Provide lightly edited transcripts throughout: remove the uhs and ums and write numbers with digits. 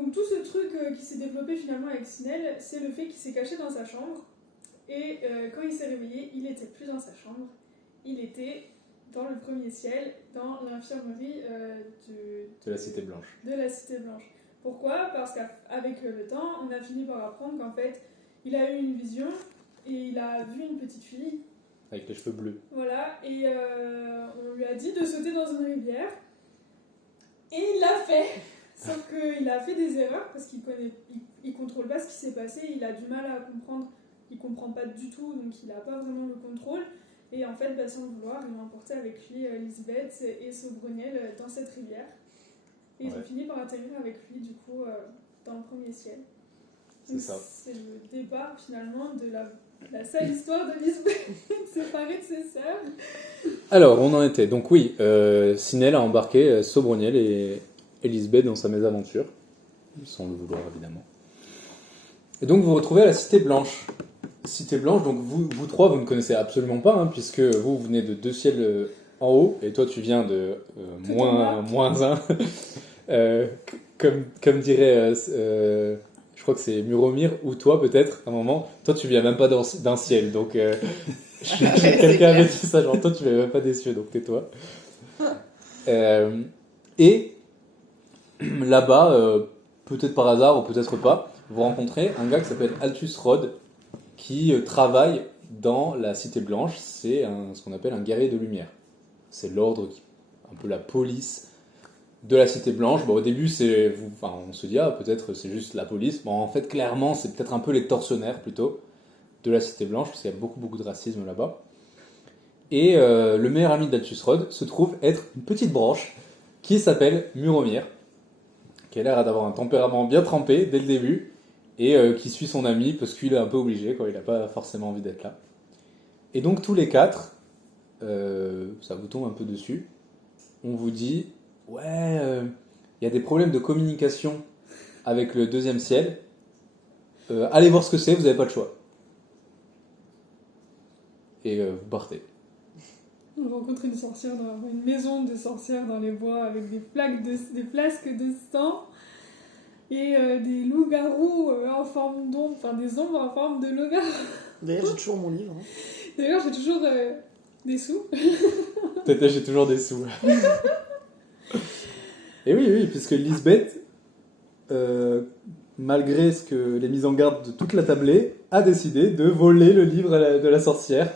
Donc tout ce truc qui s'est développé finalement avec Sinel, c'est le fait qu'il s'est caché dans sa chambre. Et quand il s'est réveillé, il n'était plus dans sa chambre. Il était dans le premier ciel, dans l'infirmerie de la Cité Blanche. De la Cité Blanche. Pourquoi ? Parce qu'avec le temps, on a fini par apprendre qu'en fait, il a eu une vision et il a vu une petite fille. Avec les cheveux bleus. Voilà, et on lui a dit de sauter dans une rivière. Et il l'a fait. Sauf qu'il a fait des erreurs parce qu'il contrôle pas ce qui s'est passé. Il a du mal à comprendre. Il comprend pas du tout, donc il n'a pas vraiment le contrôle. Et en fait, sans le vouloir, il a emporté avec lui Lisbeth et Sobroniel dans cette rivière. Et ils ont fini par atterrir avec lui, du coup, dans le premier ciel. C'est ça. C'est le départ, finalement, de la sale histoire de Lisbeth séparée de ses sœurs. Alors, on en était. Donc oui, Sinel a embarqué Sobroniel et Lisbeth dans sa mésaventure. Sans le vouloir, évidemment. Et donc, vous vous retrouvez à la Cité Blanche. Cité Blanche, donc vous trois, vous ne connaissez absolument pas, hein, puisque vous venez de 2 ciels en haut, et toi, tu viens de moins 1. Comme dirait, je crois que c'est Muromir, ou toi peut-être, à un moment, toi, tu viens même pas d'un ciel, donc quelqu'un avait dit ça, genre, toi, tu viens même pas des cieux, donc tais-toi. Et là-bas, peut-être par hasard, ou peut-être pas, vous rencontrez un gars qui s'appelle Altus Rod, qui travaille dans la Cité Blanche. C'est ce qu'on appelle un guerrier de lumière. C'est l'ordre, un peu la police de la Cité Blanche. Bon, au début, on se dit, peut-être c'est juste la police. Bon, en fait, clairement, c'est peut-être un peu les tortionnaires, plutôt, de la Cité Blanche, parce qu'il y a beaucoup, beaucoup de racisme là-bas. Et le meilleur ami d'Altus Rod se trouve être une petite branche qui s'appelle Muromir, qui a l'air d'avoir un tempérament bien trempé dès le début, et qui suit son ami parce qu'il est un peu obligé, quoi, il n'a pas forcément envie d'être là. Et donc tous les 4, ça vous tombe un peu dessus, on vous dit, il y a des problèmes de communication avec le 2e ciel, allez voir ce que c'est, vous n'avez pas le choix. Et vous partez. On rencontre une sorcière dans une maison de sorcières dans les bois avec des flasques de sang. Et des loups-garous en forme d'ombre, enfin des ombres en forme de loups-garous. D'ailleurs, j'ai toujours mon livre. Hein. D'ailleurs, j'ai toujours des sous. Peut-être j'ai toujours des sous. Et oui, puisque Lisbeth, malgré les mises en garde de toute la tablée, a décidé de voler le livre de la sorcière.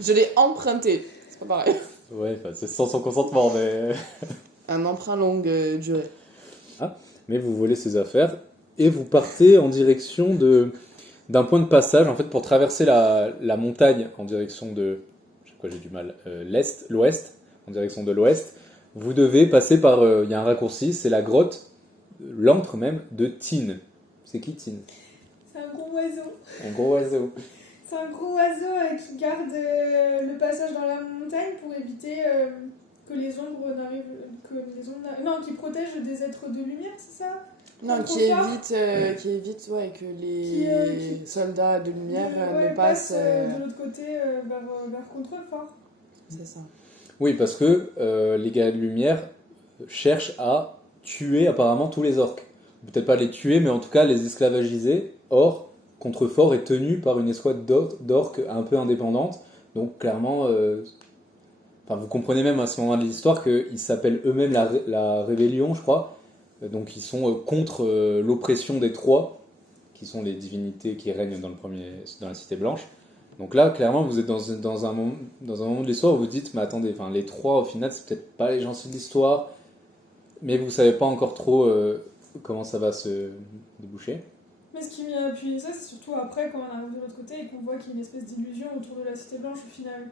Je l'ai emprunté. C'est pas pareil. Ouais, c'est sans son consentement, mais... Un emprunt longue durée. Ah, mais vous volez ses affaires et vous partez en direction d'un point de passage, en fait, pour traverser la montagne en direction de... j'ai du mal, l'ouest, en direction de l'ouest. Vous devez passer par... il y a un raccourci, c'est la grotte, l'antre même, de Tin. C'est qui Tin ? C'est un gros oiseau. Un gros oiseau. C'est un gros oiseau qui garde le passage dans la montagne pour éviter que les ombres n'arrivent... qui protège des êtres de lumière, c'est ça ? Non, qui évite que les soldats de lumière ne passent... de l'autre côté vers Contrefort. C'est ça. Oui, parce que les guerriers de lumière cherchent à tuer apparemment tous les orques. Peut-être pas les tuer, mais en tout cas les esclavagiser. Or, Contrefort est tenu par une escouade d'orques un peu indépendante. Donc clairement, vous comprenez même à ce moment de l'histoire qu'ils s'appellent eux-mêmes la Rébellion, je crois. Donc ils sont contre l'oppression des Trois, qui sont les divinités qui règnent dans la Cité Blanche. Donc là, clairement, vous êtes dans un moment de l'histoire où vous dites, mais attendez, les Trois, au final, c'est peut-être pas les gentils de l'histoire, mais vous savez pas encore trop comment ça va se déboucher. Mais ce qui vient appuyer ça, c'est surtout après, quand on arrive de l'autre côté et qu'on voit qu'il y a une espèce d'illusion autour de la Cité Blanche au final.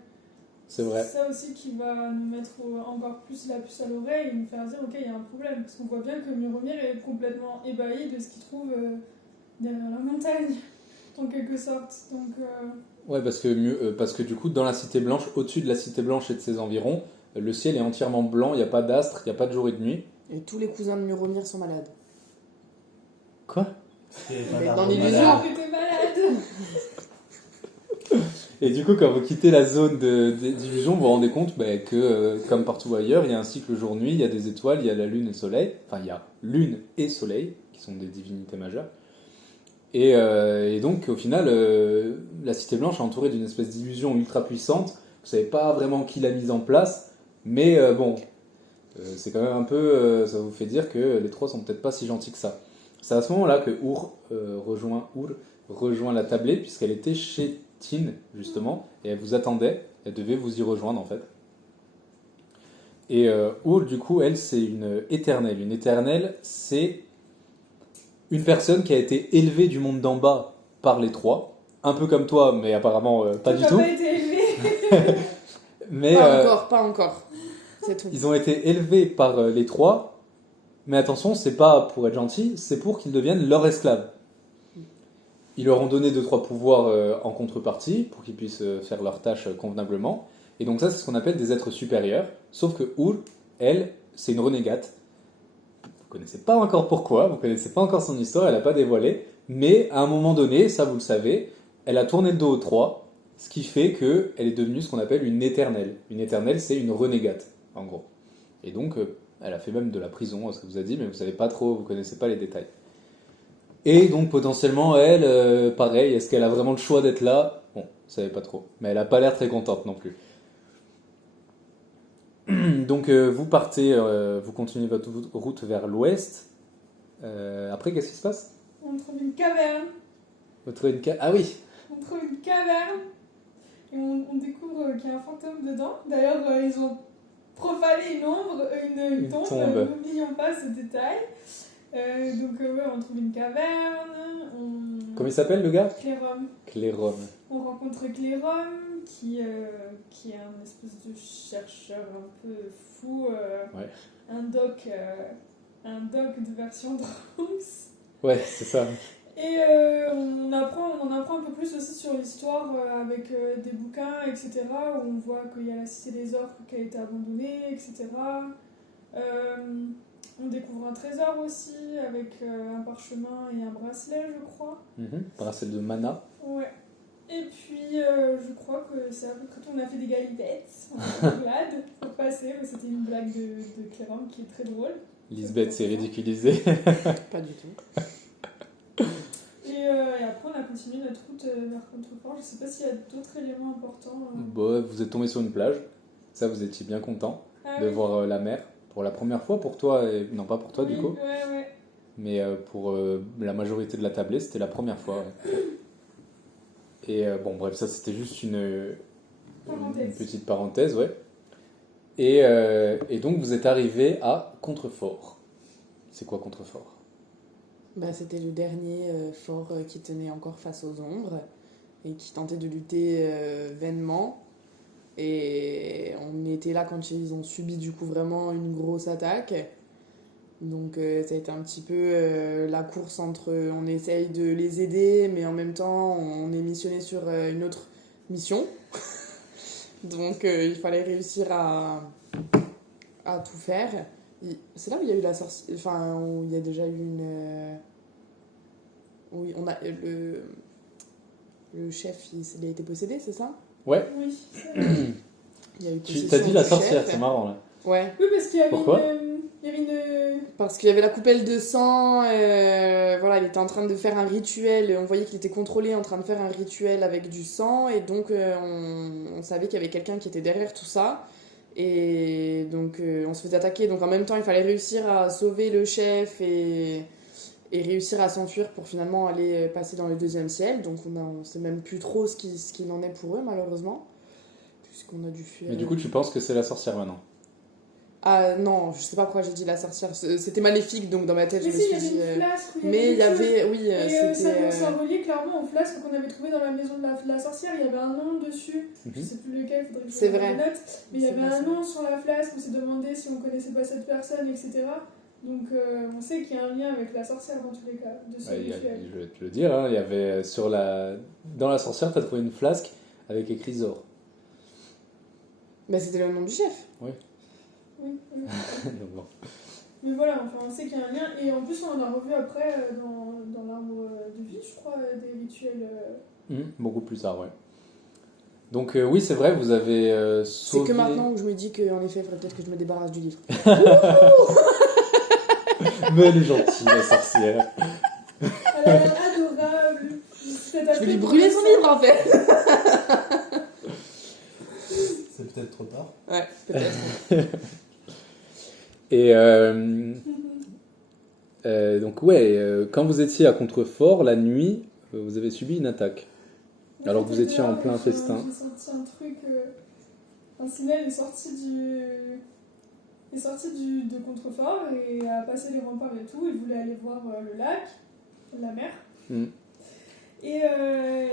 C'est vrai. C'est ça aussi qui va nous mettre encore plus la puce à l'oreille et nous faire dire, ok, il y a un problème. Parce qu'on voit bien que Muromir est complètement ébahi de ce qu'il trouve derrière la montagne, en quelque sorte. Donc, Ouais, parce que du coup, dans la Cité Blanche, au-dessus de la Cité Blanche et de ses environs, le ciel est entièrement blanc, il n'y a pas d'astre, il n'y a pas de jour et de nuit. Et tous les cousins de Muromir sont malades. Quoi ? Dans l'illusion. t'es malade. Et du coup, quand vous quittez la zone d'illusion, vous vous rendez compte que, comme partout ailleurs, il y a un cycle jour-nuit, il y a des étoiles, il y a la lune et le soleil. Enfin, il y a lune et soleil, qui sont des divinités majeures. Et donc, au final, la Cité Blanche est entourée d'une espèce d'illusion ultra puissante. Vous savez pas vraiment qui l'a mise en place, mais c'est quand même un peu... ça vous fait dire que les trois sont peut-être pas si gentils que ça. C'est à ce moment-là que Our rejoint la tablée, puisqu'elle était chez Tin, justement, et elle vous attendait, elle devait vous y rejoindre, en fait. Et Our, du coup, elle, c'est une éternelle. Une éternelle, c'est une personne qui a été élevée du monde d'en bas par les trois, un peu comme toi, mais apparemment pas du T'as tout. pas été élevé. Mais Pas encore. C'est tout. ils ont été élevés par les trois, mais attention, c'est pas pour être gentil, c'est pour qu'ils deviennent leurs esclaves. Ils leur ont donné 2-3 pouvoirs en contrepartie pour qu'ils puissent faire leurs tâches convenablement. Et donc ça, c'est ce qu'on appelle des êtres supérieurs. Sauf que Ur, elle, c'est une renégate. Vous connaissez pas encore pourquoi, vous connaissez pas encore son histoire, elle n'a pas dévoilé. Mais à un moment donné, ça vous le savez, elle a tourné le dos aux trois, ce qui fait qu'elle est devenue ce qu'on appelle une éternelle. Une éternelle, c'est une renégate, en gros. Et donc, elle a fait même de la prison, ce que vous a dit, mais vous savez pas trop, vous connaissez pas les détails. Et donc potentiellement, elle, pareil, est-ce qu'elle a vraiment le choix d'être là? Bon, vous savez pas trop. Mais elle a pas l'air très contente non plus. Donc vous partez, vous continuez votre route vers l'ouest. Après, qu'est-ce qui se passe? On trouve une caverne. Vous trouvez Ah oui. On trouve une caverne. Et on découvre qu'il y a un fantôme dedans. D'ailleurs, ils ont profané une tombe. N'oublions pas ce détail. On trouve une caverne. Comment il s'appelle le gars? Clérum. Clérum. On rencontre Clérum qui est un espèce de chercheur un peu fou. Ouais. Un doc de version Trunks. Ouais, c'est ça. Et on en apprend un peu plus aussi sur l'histoire avec des bouquins, etc. Où on voit qu'il y a la cité des orques qui a été abandonnée, etc. On découvre un trésor aussi avec un parchemin et un bracelet, je crois. Bracelet de mana. Ouais. Et puis, je crois que c'est à peu près tout. On a fait des galipettes, on a glade pour passer, mais c'était une blague de Clérum qui est très drôle. Lisbeth s'est ridiculisée. Pas du tout. Et après, on a continué notre route vers Contrefort. Je sais pas s'il y a d'autres éléments importants. Bon, vous êtes tombé sur une plage. Ça, vous étiez bien content de voir la mer. Pour la première fois, pour toi, et... non pas pour toi du coup. Ouais. Mais pour la majorité de la tablée, c'était la première fois. Ouais. Et bon, bref, ça c'était juste une petite parenthèse, ouais. Et donc vous êtes arrivé à Contrefort. C'est quoi Contrefort? C'était le dernier fort qui tenait encore face aux ombres et qui tentait de lutter vainement. Et on était là quand ils ont subi du coup vraiment une grosse attaque. Donc ça a été un petit peu la course entre on essaye de les aider mais en même temps on est missionné sur une autre mission. Donc il fallait réussir à tout faire. C'est là où il y a eu la sorcière, enfin où il y a déjà eu une... Oui, on a le chef il a été possédé, c'est ça? Ouais. Oui. Il y a eu Tu t'as dit la sorcière, c'est marrant là. Ouais. Oui, parce qu'il y avait Pourquoi? Parce qu'il y avait la coupelle de sang, voilà, il était en train de faire un rituel, on voyait qu'il était contrôlé en train de faire un rituel avec du sang, et donc on savait qu'il y avait quelqu'un qui était derrière tout ça, et donc on se faisait attaquer, donc en même temps il fallait réussir à sauver le chef et réussir à s'enfuir pour finalement aller passer dans le deuxième ciel, donc on sait même plus trop ce qu'il en est pour eux malheureusement, puisqu'on a dû fuir. Mais du coup tu penses que c'est la sorcière maintenant? Ah non, je sais pas pourquoi j'ai dit la sorcière. C'était maléfique, donc dans ma tête, Mais je me suis il y dit... avait une flasque. Mais il y avait... Oui, et c'était... ça reliait clairement au flasque qu'on avait trouvé dans la maison de la sorcière. Il y avait un nom dessus. Je sais plus lequel, faudrait que je C'est regarde vrai. les notes. Mais il y avait un nom sur la flasque. On s'est demandé si on connaissait pas cette personne, etc. Donc on sait qu'il y a un lien avec la sorcière dans tous les cas. De ce rituel. Je vais te le dire, hein, il y avait dans la sorcière, t'as trouvé une flasque avec écrit Zor. C'était le nom du chef. Oui. Oui. Donc, bon. Mais voilà, enfin, on sait qu'il y a un lien. Et en plus, on en a revu après dans l'arbre de vie, je crois, des rituels. Beaucoup plus tard, ouais. Donc oui, c'est vrai, vous avez C'est sauvé... que maintenant où je me dis qu'en effet, il faudrait peut-être que je me débarrasse du livre. Mais elle est gentille, la sorcière. Elle a l'air adorable. Je vais lui brûler son livre en fait. C'est peut-être trop tard. Ouais, peut-être. Et donc ouais, quand vous étiez à Contrefort, la nuit, vous avez subi une attaque. Alors que vous étiez en plein festin. J'ai senti un truc. Un Sinel est sorti de Contrefort et a passé les remparts et tout. Il voulait aller voir le lac, la mer. Mm. Et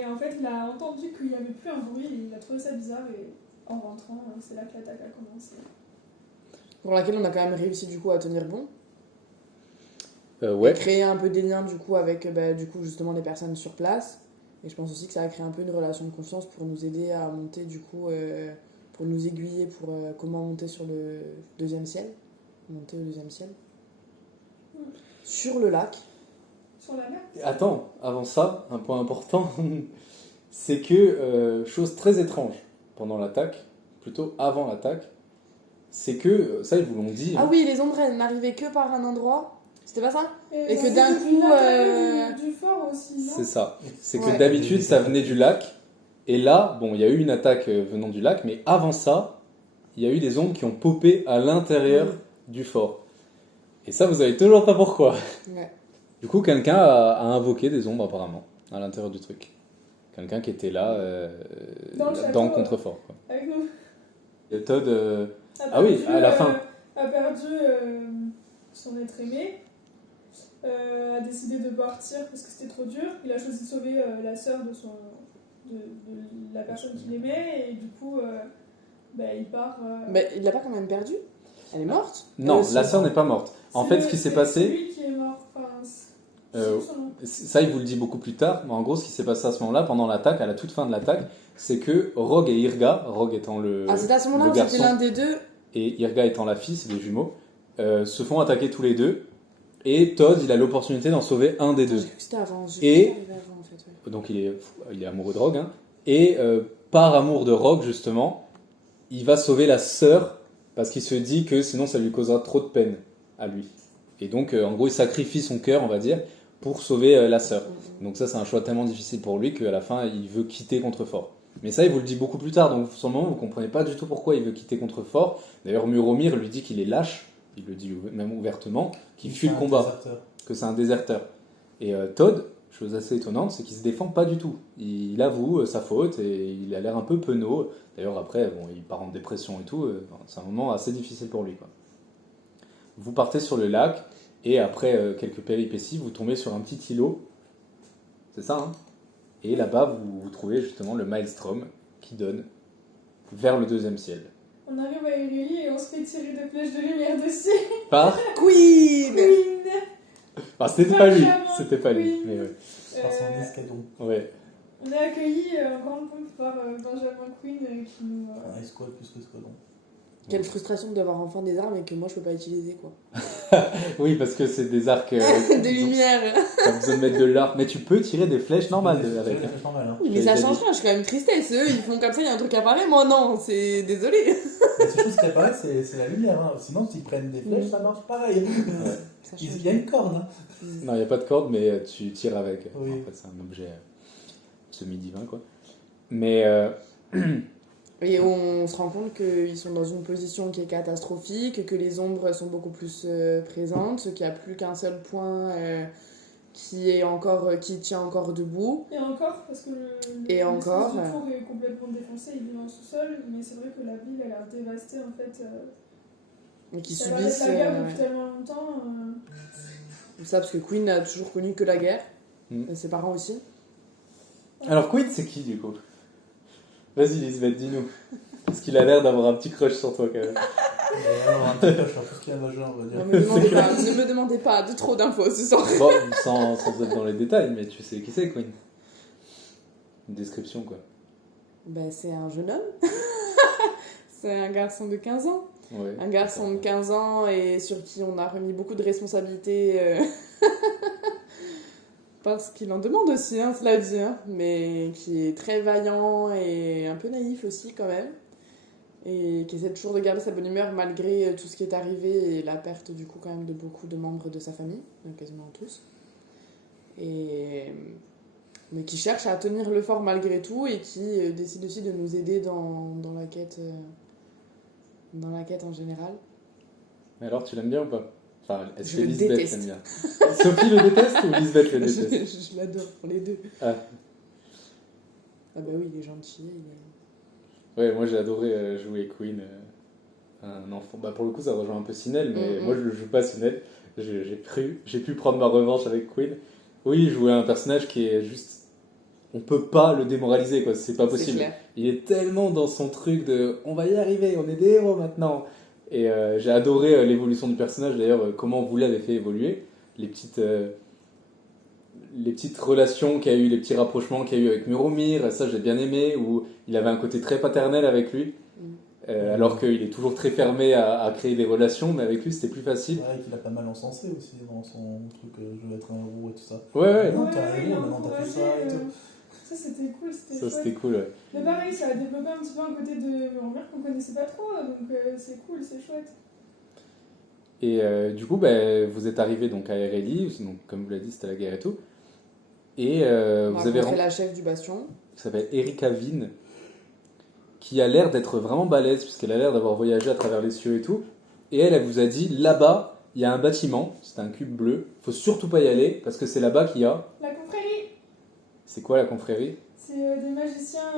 en fait, il a entendu qu'il n'y avait plus un bruit et il a trouvé ça bizarre. Et en rentrant, c'est là que l'attaque a commencé. Pour laquelle on a quand même réussi du coup à tenir bon. Ouais. Et créer un peu des liens du coup avec du coup justement les personnes sur place. Et je pense aussi que ça a créé un peu une relation de confiance pour nous aider à monter du coup, pour nous aiguiller pour comment monter sur le deuxième ciel. Monter au deuxième ciel. Sur le lac. Sur la mer. Attends, avant ça, un point important, c'est que, chose très étrange pendant l'attaque, plutôt avant l'attaque, c'est que, ça ils vous l'ont dit, Ah oui, les ombres elles n'arrivaient que par un endroit. C'était pas ça? Et que c'est d'un depuis coup, l'intérieur du fort aussi, non? c'est ça. C'est que Ouais. d'habitude ça venait du lac, et là, bon, il y a eu une attaque venant du lac, mais avant ça, il y a eu des ombres qui ont popé à l'intérieur du fort. Et ça, vous savez toujours pas pourquoi. Ouais. Du coup, quelqu'un a invoqué des ombres apparemment, à l'intérieur du truc. Quelqu'un qui était là, Dans le château, dans le contrefort, quoi. Avec nous. Et Todd, A Ah oui, perdu, à la fin. A perdu son être aimé. A décidé de partir parce que c'était trop dur. Il a choisi de sauver la sœur de la personne qu'il aimait et du coup il part. Mais il l'a pas quand même perdu? Elle est morte? non, Elle la aussi. sœur n'est pas morte. En fait, ce qui s'est C'est passé, lui qui est mort. Enfin, Euh, c'est son nom. ça il vous le dit beaucoup plus tard, mais en gros, ce qui s'est passé à ce moment-là, pendant l'attaque, à la toute fin de l'attaque, c'est que Rogue et Irga, Rogue étant le Ah, c'était à ce moment-là le où c'était garçon l'un des deux? et Irga étant la fille, c'est des jumeaux, se font attaquer tous les deux. Et Todd, il a l'opportunité d'en sauver un des deux. J'ai cru que c'était avant. Et- Arrivé avant, en fait, ouais. Donc il est amoureux de Rogue, hein. Et par amour de Rogue, justement, il va sauver la sœur parce qu'il se dit que sinon ça lui causera trop de peine à lui. Et donc, en gros, il sacrifie son cœur, on va dire, pour sauver la sœur. Donc ça, c'est un choix tellement difficile pour lui qu'à la fin, il veut quitter Contrefort. Mais ça, il vous le dit beaucoup plus tard, donc sur le moment, vous comprenez pas du tout pourquoi il veut quitter Contrefort. D'ailleurs, Muromir lui dit qu'il est lâche, il le dit même ouvertement, qu'il fuit le combat, que c'est un déserteur. Et Todd, chose assez étonnante, c'est qu'il se défend pas du tout. Il avoue sa faute et il a l'air un peu penaud. D'ailleurs, après, bon, il part en dépression et tout. C'est un moment assez difficile pour lui, quoi. Vous partez sur le lac et après quelques péripéties, vous tombez sur un petit îlot. C'est ça, hein? Et là-bas, vous trouvez justement le Maelstrom qui donne vers le deuxième ciel. On arrive à Irélie et on se fait tirer des flèches de lumière dessus. Par... Queen! Queen. Enfin, c'était pas lui, Benjamin c'était pas lui. Queen. Mais ouais. Par son escadron. Ouais. On est accueillis en grande pompe par Benjamin Queen qui nous. Un escouade plus qu'escadron. Quelle frustration d'avoir enfin des armes et que moi je peux pas utiliser quoi. Oui, parce que c'est des arcs. Des lumières! T'as besoin de mettre de l'arc. Mais tu peux tirer des flèches normales avec. C'est normal, hein. Oui, mais ça change rien, je suis quand même tristesse. Eux, ils font comme ça, il y a un truc qui apparaît. Moi, non, c'est désolé. La seule chose qui apparaît, c'est la lumière. Hein. Sinon, s'ils prennent des flèches, ça marche pareil. Ça Il change. y a une corde. Hein. Non, il n'y a pas de corde, mais tu tires avec. Oui. En fait, c'est un objet semi-divin, quoi. Mais Et on se rend compte qu'ils sont dans une position qui est catastrophique, que les ombres sont beaucoup plus présentes, qu'il n'y a plus qu'un seul point qui tient encore debout. Et encore, parce que Et encore, le tour est complètement défoncé, il est en sous-sol, mais c'est vrai que la ville a l'air dévastée en fait. Et qui Ça a l'air d'être subissent. la guerre depuis tellement longtemps. Ça, parce que Queen n'a toujours connu que la guerre. Mm. Et ses parents aussi. alors, Queen, c'est qui du coup? Vas-y, Lisbeth, dis-nous. Parce qu'il a l'air d'avoir un petit crush sur toi quand même. Et alors, un petit peu, je suis un peu qui a majeur, on va dire. Ne me demandez pas de trop d'infos ce soir. Bon, sans être dans les détails, mais tu sais qui c'est, Queen. Une description, quoi. Ben, c'est un jeune homme. C'est un garçon de 15 ans. Ouais. Un garçon de 15 ans et sur qui on a remis beaucoup de responsabilités parce qu'il en demande aussi, hein, cela dit, hein, mais qui est très vaillant et un peu naïf aussi quand même, et qui essaie toujours de garder sa bonne humeur malgré tout ce qui est arrivé et la perte du coup quand même de beaucoup de membres de sa famille, quasiment tous, mais qui cherche à tenir le fort malgré tout et qui décide aussi de nous aider dans la quête en général. Mais alors, tu l'aimes bien ou pas? Enfin, est-ce Je que le Lisbeth déteste. l'aime bien? Sophie le déteste ou Lisbeth le déteste? Je l'adore pour les deux. Ah. Ah bah oui, il est gentil. Ouais, moi j'ai adoré jouer Queen, un enfant. Bah, pour le coup, ça rejoint un peu Sinel, mais moi je ne joue pas Sinel. J'ai pu prendre ma revanche avec Queen. Oui, jouer un personnage qui est juste. On peut pas le démoraliser, quoi. C'est pas C'est possible. clair. Il est tellement dans son truc de on va y arriver, on est des héros maintenant. Et j'ai adoré l'évolution du personnage, d'ailleurs, comment vous l'avez fait évoluer. Les petites relations qu'il y a eu, les petits rapprochements qu'il y a eu avec Muromir, ça j'ai bien aimé, où il avait un côté très paternel avec lui, alors qu'il est toujours très fermé à créer des relations, mais avec lui c'était plus facile. Ouais, qu'il a pas mal encensé aussi dans son truc, je veux être un héros et tout ça. Ouais. Non, t'es un héros, maintenant t'as fait ça et tout. Ça c'était cool, c'était Ça chouette. c'était cool. Ouais. Mais pareil, ça a développé un petit peu un côté de Muromir qu'on connaissait pas trop, donc c'est cool, c'est chouette. Et du coup, vous êtes arrivé donc à Ereli, donc comme vous l'avez dit, c'était la guerre et tout. Et vous avez rencontré la chef du bastion. Qui s'appelle Erika Vin, qui a l'air d'être vraiment balèze, puisqu'elle a l'air d'avoir voyagé à travers les cieux et tout. Et elle vous a dit, là-bas, il y a un bâtiment, c'est un cube bleu, faut surtout pas y aller, parce que c'est là-bas qu'il y a... La confrérie. C'est quoi la confrérie? C'est des magiciens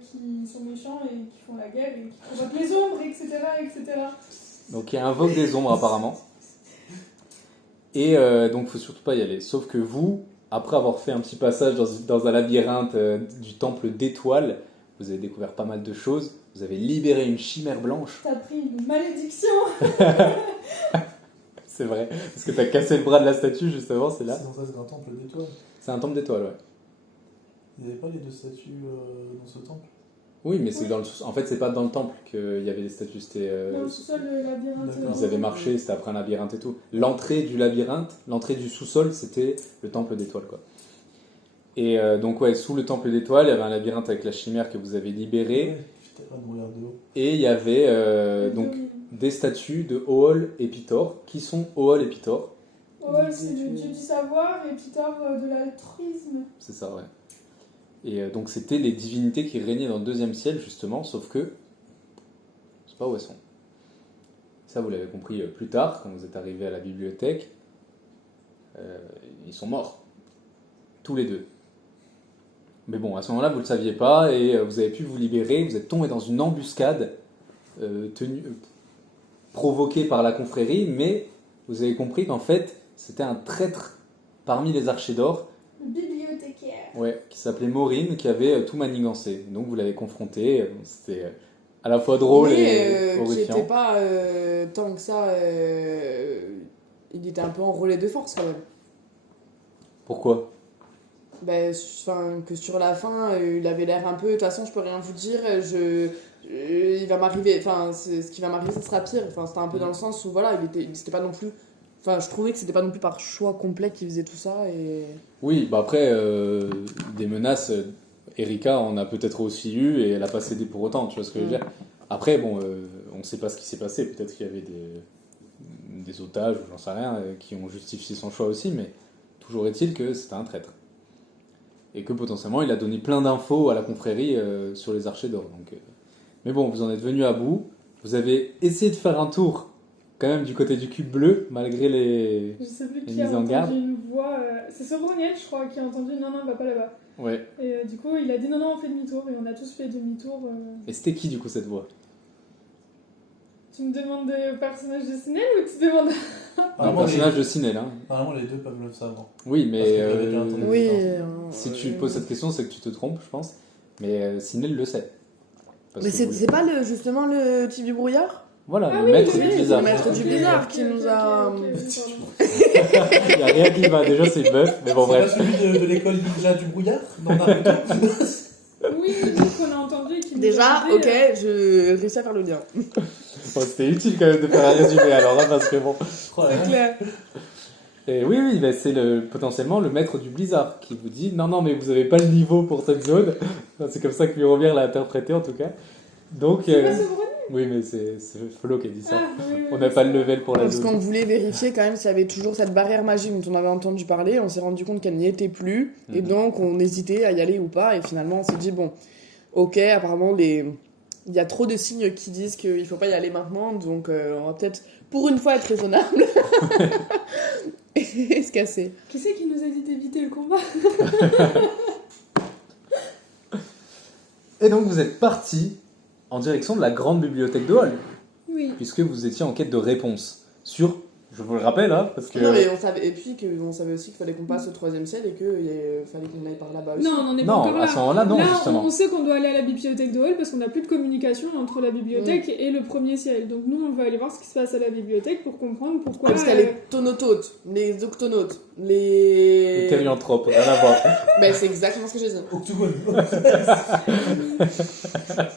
qui sont méchants et qui font la guerre et qui provoquent les ombres, etc. etc. Donc il invoque des ombres apparemment. Et donc faut surtout pas y aller. Sauf que vous, après avoir fait un petit passage dans un labyrinthe du temple d'étoiles, vous avez découvert pas mal de choses. Vous avez libéré une chimère blanche. T'as pris une malédiction. C'est vrai, parce que t'as cassé le bras de la statue justement, c'est là. C'est censé être un temple d'étoiles. C'est un temple d'étoiles, ouais. Il n'y avait pas les deux statues dans ce temple? Oui, mais c'est Oui. dans le en fait, c'est pas dans le temple qu'il y avait des statues, c'était Dans le sous-sol de labyrinthe. D'accord. ils avaient marché, c'était après un labyrinthe et tout. L'entrée du labyrinthe, l'entrée du sous-sol, c'était le temple d'étoiles, quoi. Et donc ouais, sous le temple d'étoiles, il y avait un labyrinthe avec la chimère que vous avez libérée, Ouais, j'étais pas de regarder de haut. et il y avait donc des statues de Ool et Pitor. Qui sont Ool et Pitor? Ool, c'est le dieu du savoir et Pitor de l'altruisme. C'est ça, ouais. Et donc c'était les divinités qui régnaient dans le deuxième ciel, justement, sauf que je sais pas où elles sont. Ça, vous l'avez compris plus tard, quand vous êtes arrivé à la bibliothèque. Ils sont morts. Tous les deux. Mais bon, à ce moment-là, vous ne le saviez pas, et vous avez pu vous libérer. Vous êtes tombé dans une embuscade provoquée par la confrérie, mais vous avez compris qu'en fait, c'était un traître parmi les archers d'or, Le bibliothécaire. ouais, qui s'appelait Maureen, qui avait tout manigancé. Donc vous l'avez confronté, c'était à la fois drôle et J'étais horrifiant. pas tant que ça. Il était un peu enrôlé de force quand même. Pourquoi? Que sur la fin, il avait l'air un peu. De toute façon, je peux rien vous dire. Il va m'arriver. Enfin, ce qui va m'arriver, ça sera pire. Enfin, c'était un peu dans le sens où voilà, c'était pas non plus. Enfin, je trouvais que c'était pas non plus par choix complet qu'il faisait tout ça et. Oui, bah après, des menaces, Erika en a peut-être aussi eu et elle a pas cédé pour autant, tu vois ce que je veux dire. Après, bon, on ne sait pas ce qui s'est passé, peut-être qu'il y avait des otages, ou j'en sais rien, qui ont justifié son choix aussi, mais toujours est-il que c'était un traître. Et que potentiellement, il a donné plein d'infos à la confrérie sur les archers d'or. Donc, mais bon, vous en êtes venu à bout, vous avez essayé de faire un tour quand même du côté du cube bleu, malgré les... Je sais plus Les qui a mises en garde. entendu une voix. C'est Sobroniel, je crois, qui a entendu non, va pas là-bas. Ouais. Et du coup, il a dit non, on fait demi-tour. Et on a tous fait demi-tour. Et c'était qui du coup cette voix? Tu me demandes le personnage de Sinel ou tu demandes. Un Normalement, personnage de Sinel, hein. Normalement, les deux peuvent le savoir. Oui, Parce mais que j'avais déjà entendu. Oui. si tu poses cette question, c'est que tu te trompes, je pense. Mais Sinel le sait. Parce Mais que c'est pas justement le type du brouillard? Voilà, Ah le oui, maître oui, du oui, blizzard. le maître du Ok. blizzard qui nous a. pardon. Il n'y a rien qui va. Déjà, c'est bœuf, mais bon, C'est pas bref. celui de l'école ninja du brouillard dans Naruto? Oui, qu'on a entendu et qui nous Déjà, a dit, ok, je réussis à faire le lien. Bon, c'était utile quand même de faire un résumé alors, hein, parce que bon. Oh là là. Claire. Et oui, bah, c'est potentiellement le maître du blizzard qui vous dit non, mais vous n'avez pas le niveau pour cette zone. Enfin, c'est comme ça que Muromir l'a interprété en tout cas. Donc, C'est pas Sobrenier. oui, mais c'est Flo qui a dit ça. Ah, oui, On n'a pas le level pour la Parce zone. qu'on voulait vérifier quand même s'il y avait toujours cette barrière magique dont on avait entendu parler. On s'est rendu compte qu'elle n'y était plus. Et Mhm. donc, on hésitait à y aller ou pas. Et finalement, on s'est dit, bon, ok, apparemment, il y a trop de signes qui disent qu'il ne faut pas y aller maintenant. Donc, on va peut-être, pour une fois, être raisonnable. Et se casser. Qui c'est qui nous a dit d'éviter le combat? Et donc, vous êtes parti en direction de la grande bibliothèque de Hall, Oui. puisque vous étiez en quête de réponse sur, je vous le rappelle, hein, parce que... Non, mais on savait, et puis on savait aussi qu'il fallait qu'on passe au 3e ciel et qu'il fallait qu'on aille par là-bas aussi. Non, on n'en est Non, pas encore là. à ce moment-là, non, là, justement. on sait qu'on doit aller à la bibliothèque de Hall parce qu'on n'a plus de communication entre la bibliothèque et le premier ciel. Donc nous, on va aller voir ce qui se passe à la bibliothèque pour comprendre pourquoi... Parce qu'il y a les tonotautes, les octonautes, les... Le thérianthrope, rien à voir. Ben, c'est exactement ce que j'ai dit. Octogone.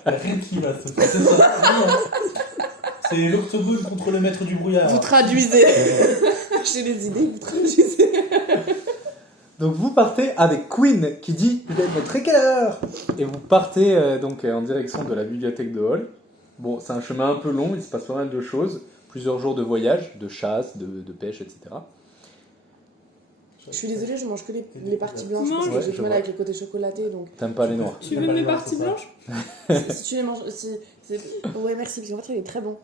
Rien qui va se passer. C'est ça. C'est l'octogone contre le maître du brouillard. Vous traduisez. J'ai des idées, vous traduisez. Donc vous partez avec Queen qui dit « Vous allez mettre à quelle heure ?» Et vous partez donc en direction de la bibliothèque de Hall. Bon, c'est un chemin un peu long, il se passe pas mal de choses. Plusieurs jours de voyage, de chasse, de pêche, etc. Je suis désolée, je mange que les parties blanches Non, parce que ouais, j'ai je du mal vois. avec le côté chocolaté. Donc, T'aimes pas les noirs. Tu Il y a veux pas mes les noirs, parties c'est ça. blanches? si tu les manges. Ouais, merci, parce qu'en fait, il est très bon.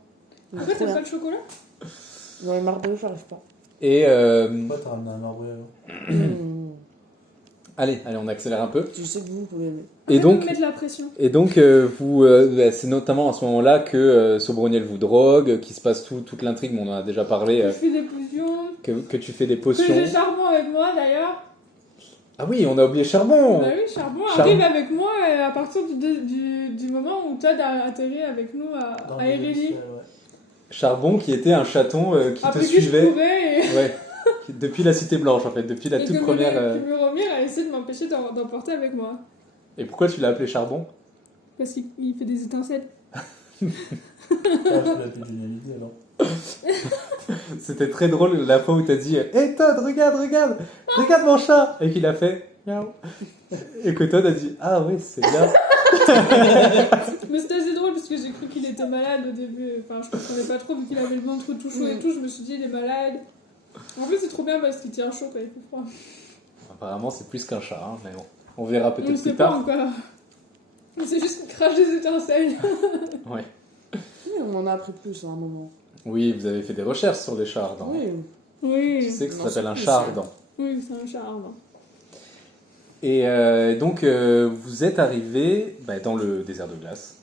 Il est Pourquoi trop t'aimes bien. pas le chocolat? Dans les marbrés, j'arrive pas. Et Pourquoi t'as ramené un marbre allez, on accélère un peu. Tu sais que vous pouvez aimer. Et Arrête de me donc, mettre la pression. bah, c'est notamment à ce moment-là que Sobroniel vous drogue, qu'il se passe toute l'intrigue, mais on en a déjà parlé, Je fais des potions. que tu fais des Que potions. j'ai Charbon avec moi d'ailleurs. Ah oui, on a oublié Charbon. Bah oui, Charbon Charbon. arrive avec moi à partir du moment où Todd a atterri avec nous à Erelie. Charbon qui était un chaton qui Après te que je suivait courais et ouais, depuis la Cité Blanche en fait, depuis la toute première... que Muromir a essayé de m'empêcher d'emporter avec moi. Et pourquoi tu l'as appelé Charbon? Parce qu'il fait des étincelles. Je l'ai appelé génialité alors. C'était très drôle la fois où t'as dit « Hey Todd, regarde mon chat !» Et qu'il a fait « Miaou !» Et que Todd a dit « Ah oui, c'est bien. Mais c'était assez drôle parce que j'ai cru qu'il était malade au début. Enfin, je comprenais pas trop vu qu'il avait le ventre tout chaud et tout. Je me suis dit, il est malade. En plus, c'est trop bien parce qu'il tient chaud quand il fait froid. » Apparemment c'est plus qu'un chat, hein, mais bon. On verra On le peut-être sait plus pas tard. encore. C'est juste qu'il crache des étincelles. Ouais. Oui, on en a appris plus à un moment. Oui, vous avez fait des recherches sur les chats ardents. Oui. Oui, Tu sais que ça Non, s'appelle un c'est chat plus, ardent. oui, c'est un chat ardent. Et donc, vous êtes arrivé dans le désert de glace.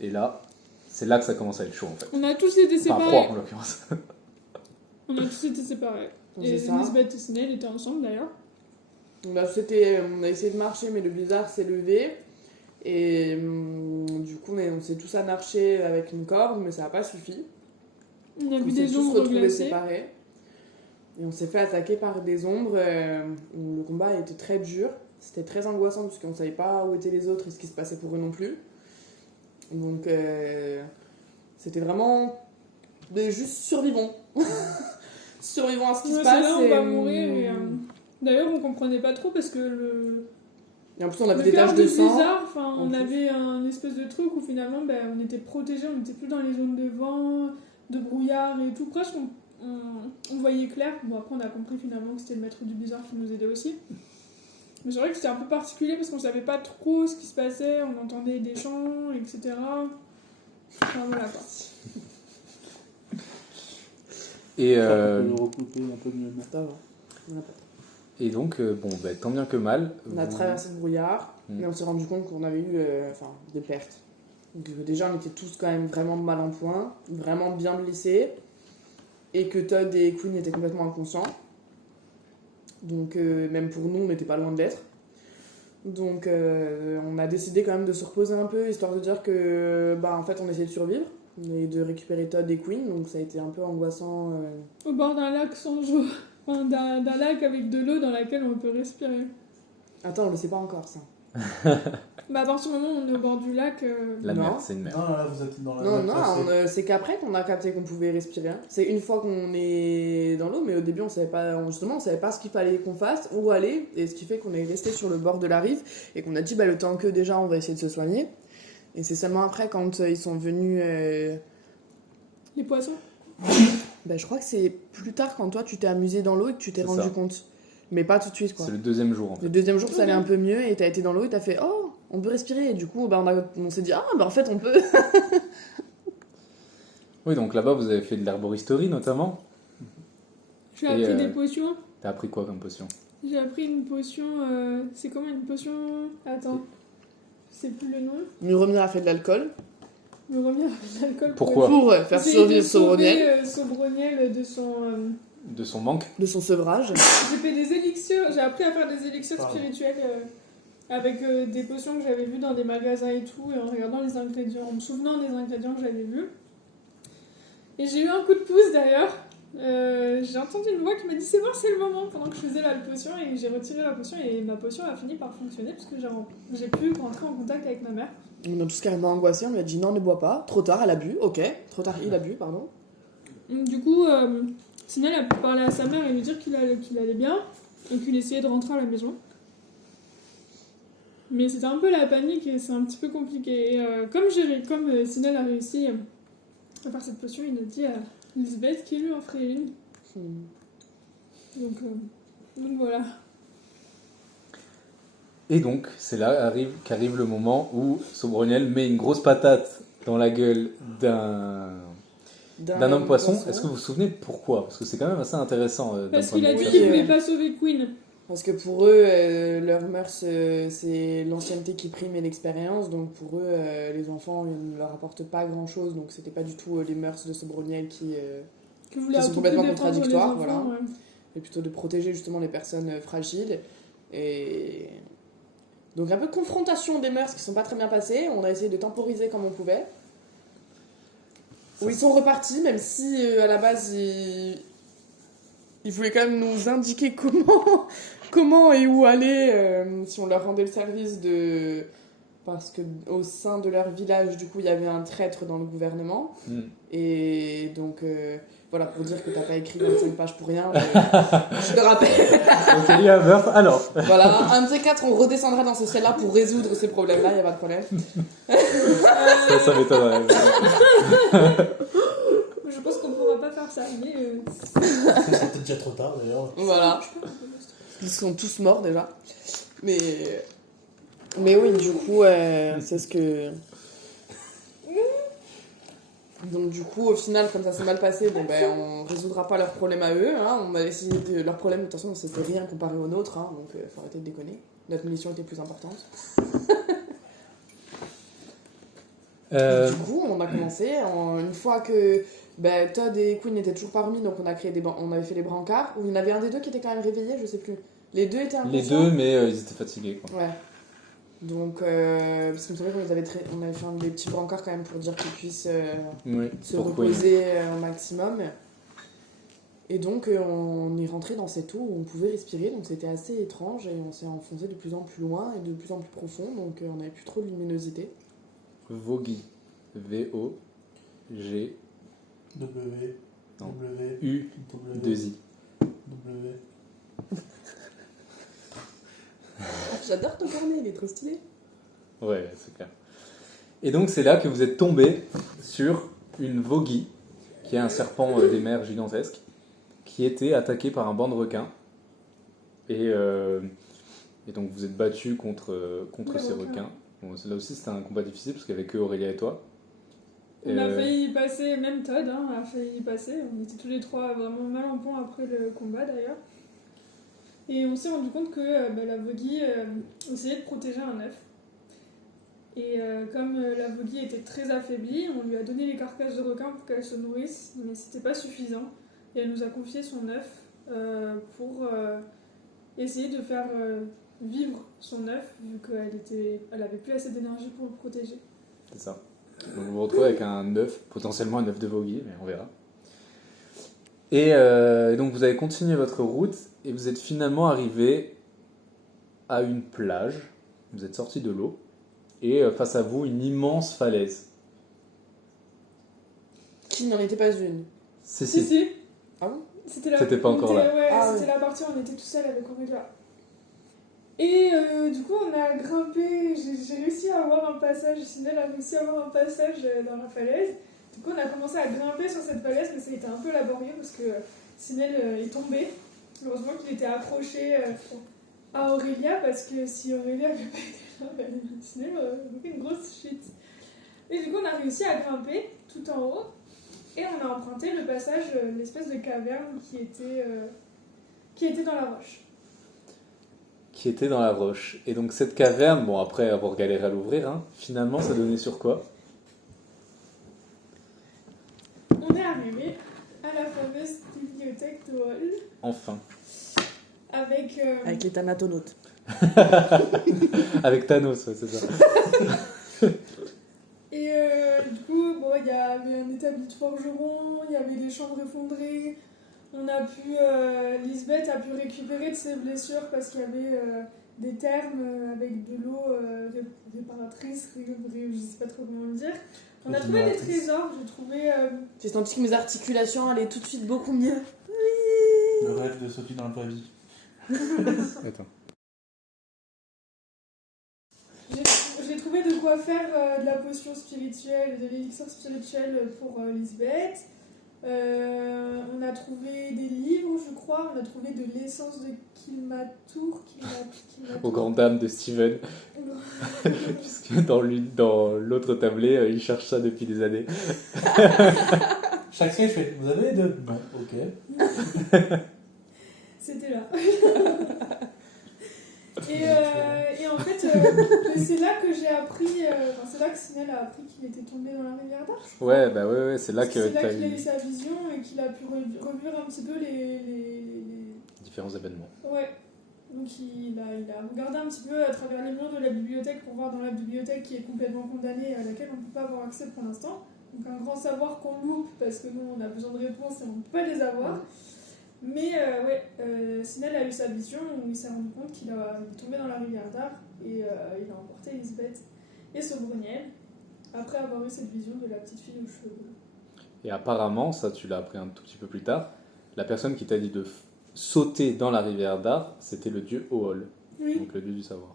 Et là, c'est là que ça commence à être chaud en fait. On a tous été Enfin, séparés. froid en l'occurrence. On a tous été séparés. C'est Et ça. Lisbeth et Snell étaient ensemble d'ailleurs. Bah, on a essayé de marcher, mais le blizzard s'est levé. Et du coup, on s'est tous anarchés avec une corde, mais ça n'a pas suffi. On a On vu s'est des tous ombres retrouvés glacées. séparés. Et on s'est fait attaquer par des ombres. Le combat a été très dur. C'était très angoissant parce qu'on ne savait pas où étaient les autres et ce qui se passait pour eux non plus. Donc, c'était vraiment juste survivons. Survivons à ce qui se Ouais, passe. c'est là, on et, va mourir. Et, d'ailleurs, on comprenait pas trop parce que et en plus, on avait le des cœur taches du de sang. blizzard, enfin, en on plus. avait un espèce de truc où finalement on était protégés, on n'était plus dans les zones de vent, de brouillard et tout. Presque on voyait clair. Bon, après, on a compris finalement que c'était le maître du blizzard qui nous aidait aussi. Mais c'est vrai que c'était un peu particulier parce qu'on savait pas trop ce qui se passait, on entendait des chants, etc. Enfin, voilà quoi. Et, Le recouper un peu mieux. Ça va. On a pas- et donc, tant bien que mal. On a vous- traversé le brouillard, Mm. mais on s'est rendu compte qu'on avait eu des pertes. Donc, déjà, on était tous quand même vraiment mal en point, vraiment bien blessés, et que Todd et Queen étaient complètement inconscients. Donc, même pour nous, on n'était pas loin de l'être. Donc, on a décidé quand même de se reposer un peu, histoire de dire que, en fait, on essayait de survivre et de récupérer Todd et Queen. Donc, ça a été un peu angoissant. Au bord d'un lac sans eau. Enfin, d'un lac avec de l'eau dans laquelle on peut respirer. Attends, on le sait pas encore, ça. Bah, à partir du moment où on est au bord du lac, La Non. mer, c'est une mer. Non, là, vous êtes dans la Non, mer non, tracée. c'est qu'après qu'on a capté qu'on pouvait respirer. Hein. C'est une fois qu'on est dans l'eau, mais au début on savait pas, justement on savait pas ce qu'il fallait qu'on fasse, où aller, et ce qui fait qu'on est resté sur le bord de la rive et qu'on a dit bah le temps que déjà on va essayer de se soigner. Et c'est seulement après quand ils sont venus, les poissons. bah, je crois que c'est plus tard quand toi tu t'es amusé dans l'eau et que tu t'es C'est rendu ça. compte, mais pas tout de suite quoi. C'est le deuxième jour en fait. Le deuxième jour ça allait un peu mieux et t'as été dans l'eau et t'as fait oh on peut respirer et du coup bah, on s'est dit ah bah en fait on peut. Oui, donc là-bas vous avez fait de l'herboristerie notamment. J'ai Et, appris des potions. T'as appris quoi comme potion? J'ai appris une potion. C'est comment une potion? Attends. Je sais plus le nom. Muromir a fait de l'alcool Me revenir avec l'alcool. Pourquoi? pour faire Essayer survivre de sauver, Sobroniel Sobroniel de son. De son manque? de son sevrage. J'ai fait des élixirs. J'ai appris à faire des élixirs Pardon. spirituels avec des potions que j'avais vues dans des magasins et tout, et en regardant les ingrédients, en me souvenant des ingrédients que j'avais vus. Et j'ai eu un coup de pouce d'ailleurs. J'ai entendu une voix qui m'a dit c'est bon, c'est le moment, pendant que je faisais la potion, et j'ai retiré la potion et ma potion a fini par fonctionner parce que j'ai pu rentrer en contact avec ma mère. On a tous carrément angoissé, on lui a dit non, ne bois pas. Trop tard, elle a bu, ok. Trop tard, il a bu, pardon. Du coup, Sinel a pu parler à sa mère et lui dire qu'il allait bien et qu'il essayait de rentrer à la maison. Mais c'était un peu la panique et c'est un petit peu compliqué. Et, comme Sinel a réussi à faire cette potion, il a dit à Lisbeth qu'il lui en ferait une. Donc voilà. Et donc, c'est là qu'arrive le moment où Sobroniel met une grosse patate dans la gueule d'un homme poisson. Est-ce que vous vous souvenez pourquoi? Parce que c'est quand même assez intéressant. D'un Parce point qu'il de a vue dit Oui, qu'il voulait pas sauver Queen. Parce que pour eux, leur mœurs, c'est l'ancienneté qui prime et l'expérience. Donc pour eux, les enfants, ils ne leur apportent pas grand-chose. Donc c'était pas du tout les mœurs de Sobroniel qui Voulait sont à tout complètement prix défendre les contradictoires, enfants, voilà. ouais. mais plutôt de protéger justement les personnes fragiles. Et donc un peu de confrontation des mœurs qui sont pas très bien passées. On a essayé de temporiser comme on pouvait. Où ils sont repartis, même si à la base ils voulaient quand même nous indiquer comment et où aller si on leur rendait le service de. Parce que au sein de leur village, du coup, il y avait un traître dans le gouvernement. Et donc, voilà, pour dire que t'as pas écrit 25 pages pour rien, je te rappelle. Donc il y a un meurtre. Alors, Voilà, un de ces quatre, on redescendra dans ce ciel-là pour résoudre ces problèmes-là, il n'y a pas de problème. ça m'étonnerait. Je pense qu'on pourra pas faire ça, mais C'est peut-être déjà trop tard d'ailleurs. Voilà, ils sont tous morts déjà. Mais oui, du coup, c'est ce que. Donc du coup, au final, comme ça s'est mal passé, bon ben on résoudra pas leurs problèmes à eux. Hein. On a essayé de leurs problèmes, de toute façon, c'était rien comparé aux nôtres, hein, donc faut arrêter de déconner. Notre mission était plus importante. Et du coup, on a commencé. Une fois que Todd et Queen n'étaient toujours pas remis, donc on avait fait les brancards. Ou il y en avait un des deux qui était quand même réveillé, je sais plus. Les deux étaient Les inconscients. deux, mais ils étaient fatigués. Quoi. Ouais. Donc, parce qu'il me semblait qu'on avait fait des petits brancards quand même pour dire qu'ils puissent Oui, se pour Queen. reposer au maximum. Et donc, on est rentré dans cette eau où on pouvait respirer, donc c'était assez étrange et on s'est enfoncé de plus en plus loin et de plus en plus profond, donc on n'avait plus trop de luminosité. Vogi. V-O-G. W. Non. W. U. W. 2-I. W. J'adore ton carnet, il est trop stylé. Ouais, c'est clair. Et donc c'est là que vous êtes tombé sur une Vogi, qui est un serpent des mers gigantesque, qui était attaqué par un banc de requins. Et donc vous êtes battu contre Les ces requins. requins. Bon, là aussi c'était un combat difficile parce qu'il n'y avait que Aurélia et toi. on a failli y passer, même Todd a failli y passer. On était tous les trois vraiment mal en point après le combat d'ailleurs. Et on s'est rendu compte que la Vogie essayait de protéger un œuf. Et comme la Vogie était très affaiblie, on lui a donné les carcasses de requins pour qu'elle se nourrisse, mais c'était pas suffisant. Et elle nous a confié son œuf pour essayer de faire vivre son œuf, vu qu'elle avait plus assez d'énergie pour le protéger. C'est ça. Donc vous vous retrouvez avec un œuf, potentiellement un œuf de Vogi, mais on verra. Et donc vous avez continué votre route et vous êtes finalement arrivé à une plage vous êtes sorti de l'eau, et face à vous, une immense falaise. Qui n'en était pas une. Si, Si, si. si. Ah bon? T'étais pas encore là. Ouais, Ah, c'était la partie où on était tout seul avec Aurélia. Et du coup, on a grimpé, j'ai réussi à avoir un passage, Sinel a réussi à avoir un passage dans la falaise. Du coup, on a commencé à grimper sur cette falaise, mais ça a été un peu laborieux parce que Sinel est tombé. Heureusement qu'il était accroché à Aurélia, parce que si Aurélia n'avait pas été là, Sinel aurait fait une grosse chute. Et du coup, on a réussi à grimper tout en haut, et on a emprunté le passage, l'espèce de caverne qui était dans la roche. Qui était dans la roche. Et donc cette caverne, bon après avoir galéré à l'ouvrir, hein, finalement ça donnait sur quoi? On est arrivé à la fameuse bibliothèque de Hall Enfin. avec Avec les thanatonautes. Avec Thanos, ouais, c'est ça. et du coup bon, il y avait un établi de forgeron, il y avait des chambres effondrées. On a pu Lisbeth a pu récupérer de ses blessures parce qu'il y avait des thermes avec de l'eau réparatrice, je sais pas trop comment le dire. On a trouvé des trésors, j'ai trouvé J'ai senti que mes articulations allaient tout de suite beaucoup mieux. Le rêve de Sophie dans la vraie vie. Attends. j'ai trouvé de quoi faire de la potion spirituelle, de l'élixir spirituel pour Lisbeth. On a trouvé des livres, je crois. On a trouvé de l'essence de Kilmatour. Aux grandes dames de Steven. Puisque dans l'autre tablé, il cherche ça depuis des années. Chaque sketch fait, vous avez de... Non, ok. C'était là. Et en fait, c'est là que j'ai appris, c'est là que Sinel a appris qu'il était tombé dans la rivière d'Ar. Ouais, bah ouais, c'est là que C'est là t'as qu'il a eu eu sa vision et qu'il a pu revivre un petit peu les... différents événements. Ouais. Donc il a regardé un petit peu à travers les murs de la bibliothèque pour voir dans la bibliothèque qui est complètement condamnée, à laquelle on ne peut pas avoir accès pour l'instant. Donc un grand savoir qu'on loupe parce que nous on a besoin de réponses et on ne peut pas les avoir. Mais Sinel a eu sa vision où il s'est rendu compte qu'il est tombé dans la rivière d'Ar et il a emporté Lisbeth et Sobreniel après avoir eu cette vision de la petite fille aux cheveux bleus. Et apparemment, ça tu l'as appris un tout petit peu plus tard, la personne qui t'a dit de sauter dans la rivière d'Ar, c'était le dieu Ool, Oui. donc le dieu du savoir.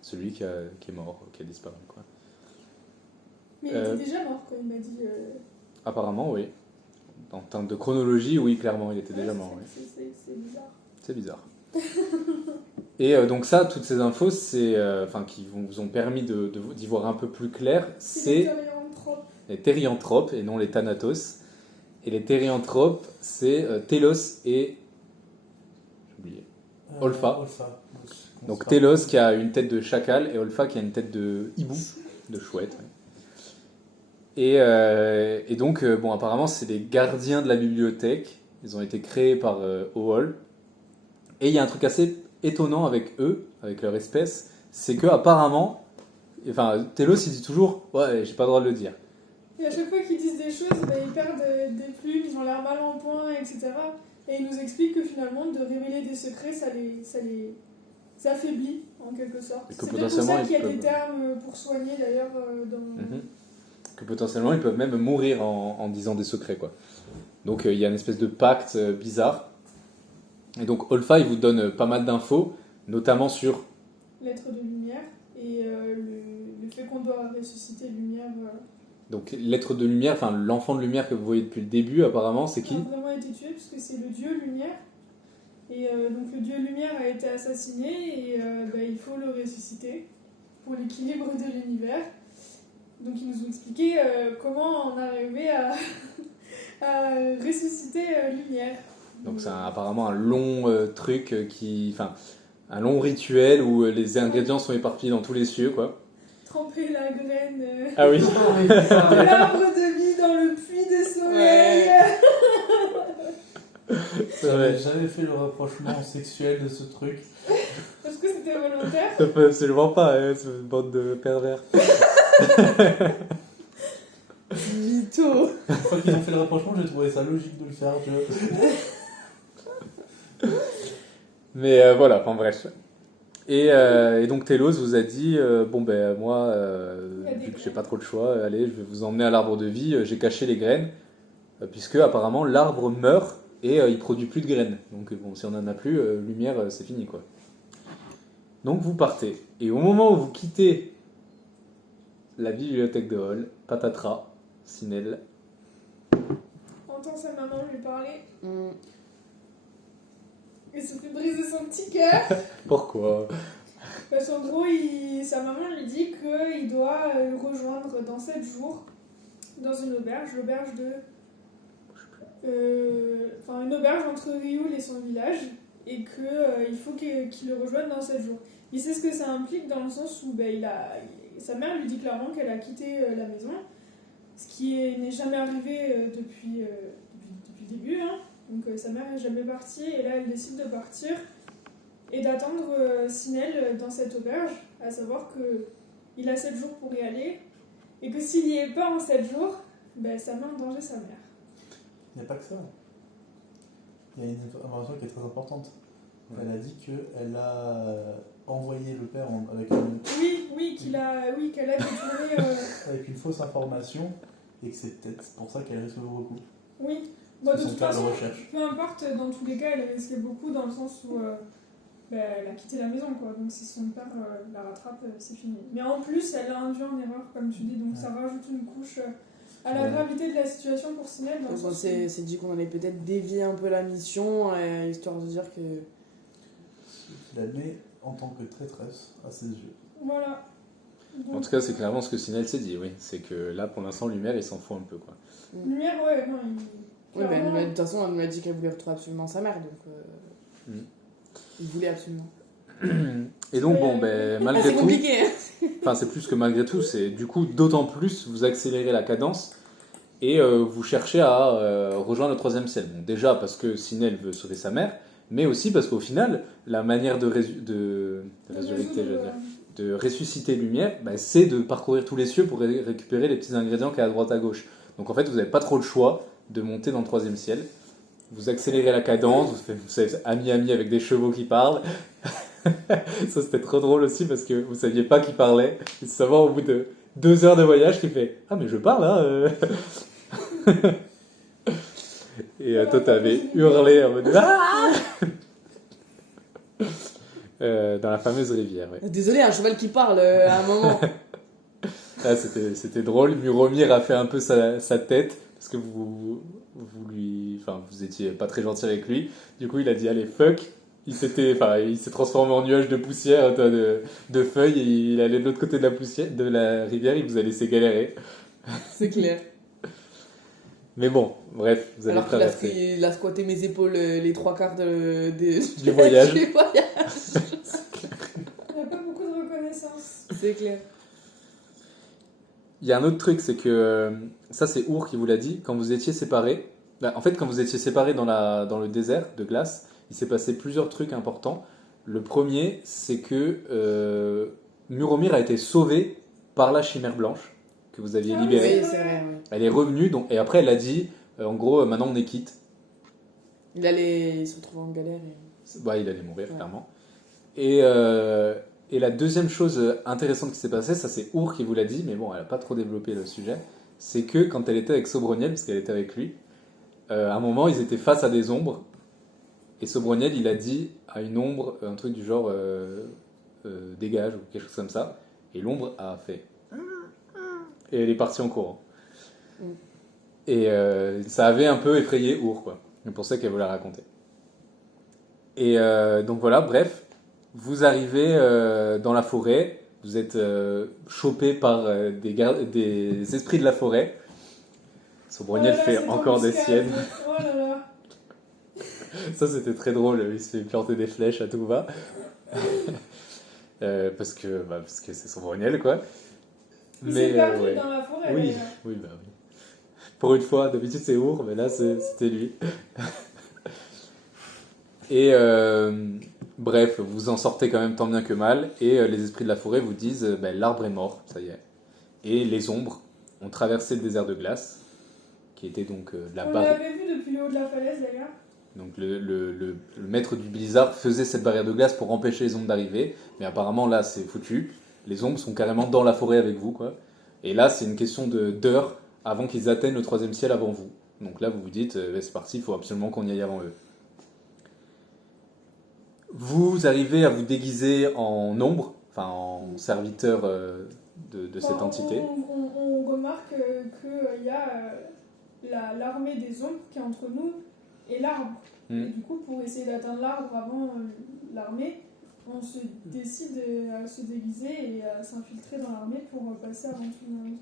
Celui qui est mort, qui a disparu, quoi. Mais il était déjà mort quand il m'a dit. Apparemment, oui. En termes de chronologie, oui, clairement, il était déjà Ouais, mort. Oui. C'est bizarre. C'est bizarre. Et donc ça, toutes ces infos, qui vous ont permis d'y voir un peu plus clair, c'est les thérianthropes et non les thanatos. Et les thérianthropes, c'est Télos et... J'ai oublié. Olpha. Donc Télos qui a une tête de chacal et Olpha qui a une tête de hibou, de chouette. Ouais. Et donc, apparemment, c'est les gardiens de la bibliothèque. Ils ont été créés par Ool. Et il y a un truc assez étonnant avec eux, avec leur espèce, c'est que apparemment, Télos il dit toujours, ouais, j'ai pas le droit de le dire. Et à chaque fois qu'ils disent des choses, ils perdent des plumes, ils ont l'air mal en point, etc. Et ils nous expliquent que finalement, de révéler des secrets, ça les affaiblit en quelque sorte. Et que C'est peut-être pour ça potentiellement, qu'il y a ils des peuvent- termes pour soigner d'ailleurs dans... Que potentiellement ils peuvent même mourir en disant des secrets, quoi. Donc il y a une espèce de pacte bizarre. Et donc Olpha il vous donne pas mal d'infos, notamment sur l'être de lumière et le fait qu'on doit ressusciter lumière. donc l'être de lumière, enfin l'enfant de lumière que vous voyez depuis le début apparemment, c'est qui? A vraiment été tué puisque c'est le dieu lumière. Et donc le dieu lumière a été assassiné et il faut le ressusciter pour l'équilibre de l'univers. Donc ils nous ont expliqué comment on arrivait à ressusciter lumière. Donc c'est apparemment un long truc un long rituel où les ingrédients sont éparpillés dans tous les cieux, quoi. Tremper la graine Ah oui. de l'arbre de vie dans le puits de soleil. J'avais fait le rapprochement sexuel de ce truc. Parce que c'était volontaire. Ça peut absolument pas, hein, c'est une bande de pervers. Mytho. Une fois qu'ils ont fait le rapprochement, j'ai trouvé ça logique de le faire, tu vois. Mais voilà, enfin bref. Et donc Télos vous a dit bon ben moi Il y a des vu que j'ai graines. pas trop de choix, allez je vais vous emmener à l'arbre de vie, j'ai caché les graines puisque apparemment l'arbre meurt et il produit plus de graines. Donc bon si on en a plus, lumière c'est fini quoi. Donc vous partez et au moment où vous quittez la bibliothèque de Hall, patatras, Sinel. Entend sa maman lui parler Mm. et se fait briser son petit cœur. Pourquoi? Parce qu'en gros, sa maman lui dit qu'il doit le rejoindre dans 7 jours dans une auberge, l'auberge de. Enfin, une auberge entre Rioul et son village, et qu'il faut qu'il le rejoigne dans 7 jours. Il sait ce que ça implique dans le sens où sa mère lui dit clairement qu'elle a quitté la maison, ce qui n'est jamais arrivé depuis le début. Hein. Donc sa mère n'est jamais partie, et là elle décide de partir et d'attendre Sinel dans cette auberge, à savoir qu'il a 7 jours pour y aller, et que s'il n'y est pas en 7 jours, ça met en danger sa mère. Il n'y a pas que ça. Il y a une information qui est très importante. Elle a dit qu'elle a envoyé le père avec qu'elle a détourné. avec une fausse information et que c'est peut-être pour ça qu'elle risque beaucoup. Oui, bon, de Son toute père façon, le recherche. peu importe, dans tous les cas, elle risquait beaucoup dans le sens où elle a quitté la maison, quoi. Donc si son père la rattrape, c'est fini. Mais en plus, elle a induit en erreur, comme tu dis, donc ça rajoute une couche à la gravité de la situation pour Sinel. Dans le Bon, sens c'est dit qu'on allait peut-être dévier un peu la mission, histoire de dire que. Il la met en tant que traîtresse à ses yeux. où- Voilà. En Donc, tout cas c'est clairement ce que Sinel s'est dit, oui. C'est que là pour l'instant Lumière il s'en fout un peu quoi. Lumière, ouais, non, Oui, clairement, de toute façon, elle nous a dit qu'elle voulait retrouver absolument sa mère, donc. Mm. Il voulait absolument. Et donc bon Ouais. ben Ah, malgré c'est tout, compliqué, hein. enfin c'est plus que malgré tout, c'est du coup d'autant plus vous accélérez la cadence et vous cherchez à rejoindre le troisième ciel. Bon, déjà parce que Sinel veut sauver sa mère, mais aussi parce qu'au final la manière de résurrecter, je veux dire, de ressusciter Lumière, c'est de parcourir tous les cieux pour récupérer les petits ingrédients qu'il y a à droite à gauche. Donc en fait vous n'avez pas trop le choix de monter dans le troisième ciel. Vous accélérez la cadence, vous êtes ami avec des chevaux qui parlent. Ça c'était trop drôle aussi parce que vous saviez pas qui parlait. Et c'est seulement au bout de 2 heures de voyage qu'il fait « Ah mais je parle hein Et toi t'avais hurlé en mode « Ah !» dans la fameuse rivière. Ouais. Désolé, un cheval qui parle à un moment. Là, c'était drôle. Muromir a fait un peu sa tête parce que vous étiez pas très gentil avec lui. Du coup, il a dit allez fuck. Il s'est transformé en nuage de poussière, de feuilles, et il allait de l'autre côté de la rivière. Il vous a laissé galérer. C'est clair. Mais bon, bref, vous avez Alors qu'il traversé. il a squatté mes épaules les 3/4 Du voyage. du voyage. il n'y a pas beaucoup de reconnaissance. C'est clair. Il y a un autre truc, c'est que ça, c'est Our qui vous l'a dit. Quand vous étiez séparés, en fait, quand vous étiez séparés dans le désert de glace, il s'est passé plusieurs trucs importants. Le premier, c'est que Muromir a été sauvé par la chimère blanche que vous aviez Ah oui, libérée. Oui, c'est vrai. Oui. Elle est revenue, donc, et après, elle a dit en gros, maintenant on est quitte. Il se retrouvait en galère. Il allait mourir, Ouais. clairement. Et la deuxième chose intéressante qui s'est passée, ça c'est Our qui vous l'a dit, mais bon, elle n'a pas trop développé le sujet, c'est que quand elle était avec Sobroniel, parce qu'elle était avec lui, à un moment, ils étaient face à des ombres, et Sobroniel, il a dit à une ombre, un truc du genre dégage, ou quelque chose comme ça, et l'ombre a fait... Et elle est partie en courant. Mm. Et ça avait un peu effrayé Our, quoi. C'est pour ça qu'elle vous l'a raconté. Et donc voilà, bref, vous arrivez dans la forêt, vous êtes chopé par des esprits de la forêt. Sobroniel Oh là là, fait cette encore des embuscade. siennes. Oh là là. Ça c'était très drôle, il se fait planter des flèches à tout va. Parce que c'est Sobroniel quoi. Il s'est perdu ouais. dans la forêt. Oui, d'ailleurs. oui. Pour une fois, d'habitude c'est Our, mais là c'était lui. Et bref, vous en sortez quand même tant bien que mal, et les esprits de la forêt vous disent l'arbre est mort, ça y est. Et les ombres ont traversé le désert de glace, qui était donc de la On barrière. l'avait vu depuis le haut de la falaise d'ailleurs. Donc le maître du blizzard faisait cette barrière de glace pour empêcher les ombres d'arriver, mais apparemment là c'est foutu. Les ombres sont carrément dans la forêt avec vous, quoi. Et là c'est une question d'heures avant qu'ils atteignent le 3e ciel avant vous. Donc là vous vous dites, c'est parti, il faut absolument qu'on y aille avant eux. Vous arrivez à vous déguiser en ombre, enfin en serviteur de cette entité. On remarque qu'il y a l'armée des ombres qui est entre nous et l'arbre. Et du coup, pour essayer d'atteindre l'arbre avant l'armée, on se décide à se déguiser et à s'infiltrer dans l'armée pour passer avant tout le monde.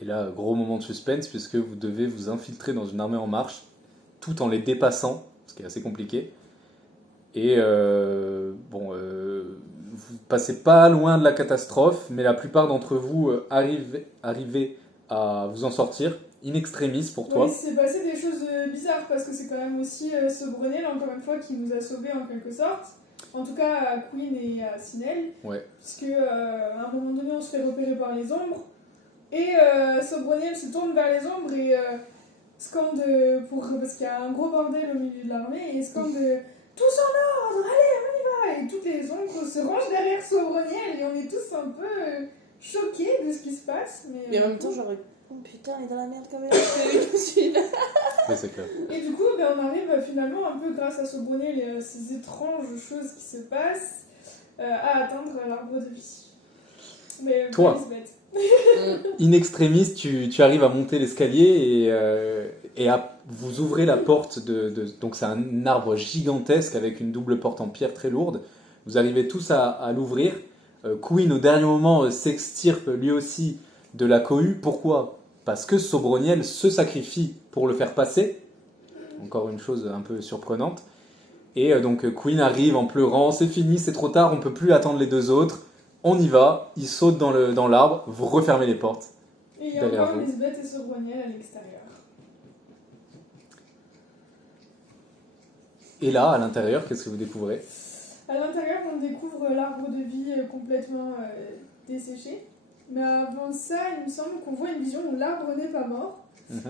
Et là, gros moment de suspense, puisque vous devez vous infiltrer dans une armée en marche, tout en les dépassant, ce qui est assez compliqué. Et vous passez pas loin de la catastrophe, mais la plupart d'entre vous arrivez à vous en sortir, in extremis pour toi. Oui, c'est passé des choses bizarres, parce que c'est quand même aussi Sobrenel, encore une fois, qui nous a sauvés en quelque sorte. En tout cas, à Queen et à Sinel. Ouais. Parce qu'à un moment donné, on se fait repérer par les ombres. Et Sobrenel se tourne vers les ombres et scande, parce qu'il y a un gros bordel au milieu de l'armée, et scande tous en ordre, allez, on y va. Et toutes les ombres se rangent derrière Sobrenel, et on est tous un peu choqués de ce qui se passe. Mais en même temps, j'aurais. Oh putain, il est dans la merde quand même. Je me suis là. Oui, c'est clair. Et du coup, on arrive finalement, un peu grâce à Sobrenel et ces étranges choses qui se passent, à atteindre l'arbre de vie. Mais toi, in extremis, tu arrives à monter l'escalier et vous ouvrez la porte donc c'est un arbre gigantesque avec une double porte en pierre très lourde. Vous arrivez tous à l'ouvrir. Queen au dernier moment s'extirpe lui aussi de la cohue. Pourquoi ? Parce que Sobroniel se sacrifie pour le faire passer. Encore une chose un peu surprenante. Et donc Queen arrive en pleurant, c'est fini, c'est trop tard, on peut plus attendre les deux autres. On y va, il saute dans l'arbre, vous refermez les portes. Et il y a encore Lisbeth et Sobroniel à l'extérieur. Et là, à l'intérieur, qu'est-ce que vous découvrez ? À l'intérieur, on découvre l'arbre de vie complètement desséché. Mais avant ça, il me semble qu'on voit une vision où l'arbre n'est pas mort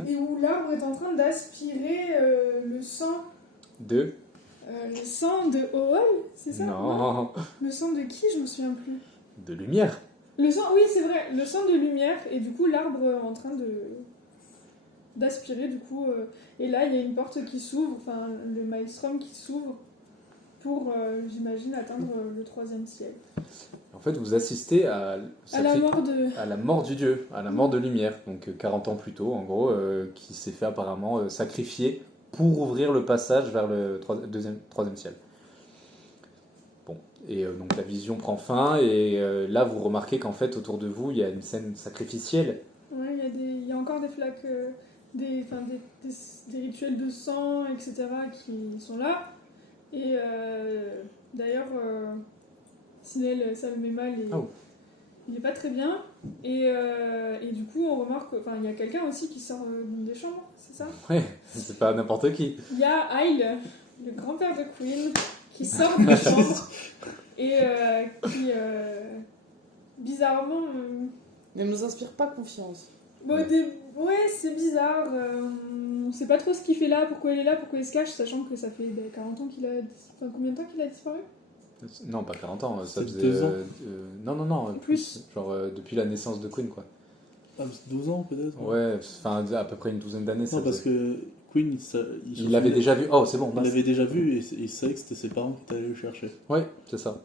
et où l'arbre est en train d'aspirer le sang. Le sang de Owl, c'est ça ? Non. Le sang de qui ? Je me souviens plus. De lumière. Le sang, oui, c'est vrai, le sang de lumière, et du coup, l'arbre en train d'aspirer, du coup. Et là, il y a une porte qui s'ouvre, enfin, le maelstrom qui s'ouvre pour, j'imagine, atteindre le 3e ciel. En fait, vous assistez à la mort du dieu, à la mort de lumière, donc 40 ans plus tôt, en gros, qui s'est fait apparemment sacrifier pour ouvrir le passage vers le 3e ciel. Bon, et donc la vision prend fin, et là vous remarquez qu'en fait autour de vous il y a une scène sacrificielle. Ouais, il y a encore des flaques, des rituels de sang, etc. qui sont là. Et d'ailleurs, Sinel, ça le met mal et il n'est pas très bien. Et du coup, on remarque, il y a quelqu'un aussi qui sort des chambres, c'est ça ? Ouais, c'est pas n'importe qui. Il y a Ayle, le grand-père de Queen, qui sort de la chambre et qui, bizarrement... Ne nous inspire pas confiance. Ouais, c'est bizarre. On sait pas trop ce qu'il fait là, pourquoi il est là, pourquoi il se cache, sachant que ça fait 40 ans qu'il a... Enfin, combien de temps qu'il a disparu ? Non, pas 40 ans, ça faisait... 2 ans. Non, plus. Genre depuis la naissance de Queen, quoi. Ah, 12 ans peut-être. Ouais, enfin à peu près une douzaine d'années. Non, parce que Queen, il l'avait déjà vu. Oh, c'est bon. Il l'avait déjà vu et il savait que c'était ses parents qui allaient le chercher. Ouais, c'est ça.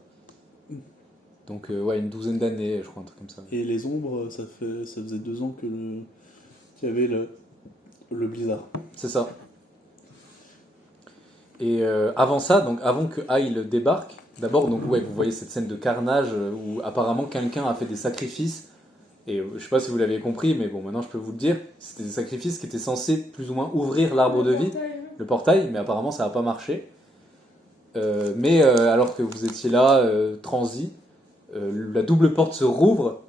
Donc, une douzaine d'années, je crois, un truc comme ça. Et les ombres, ça faisait 2 ans qu'il y avait le blizzard. C'est ça. Et avant ça, donc avant que Ayle débarque, d'abord, donc vous voyez cette scène de carnage où apparemment quelqu'un a fait des sacrifices. Et je sais pas si vous l'avez compris, mais bon, maintenant je peux vous le dire. C'était des sacrifices qui étaient censés plus ou moins ouvrir l'arbre de vie, le portail, mais apparemment ça n'a pas marché. Mais alors que vous étiez là, transi, la double porte se rouvre,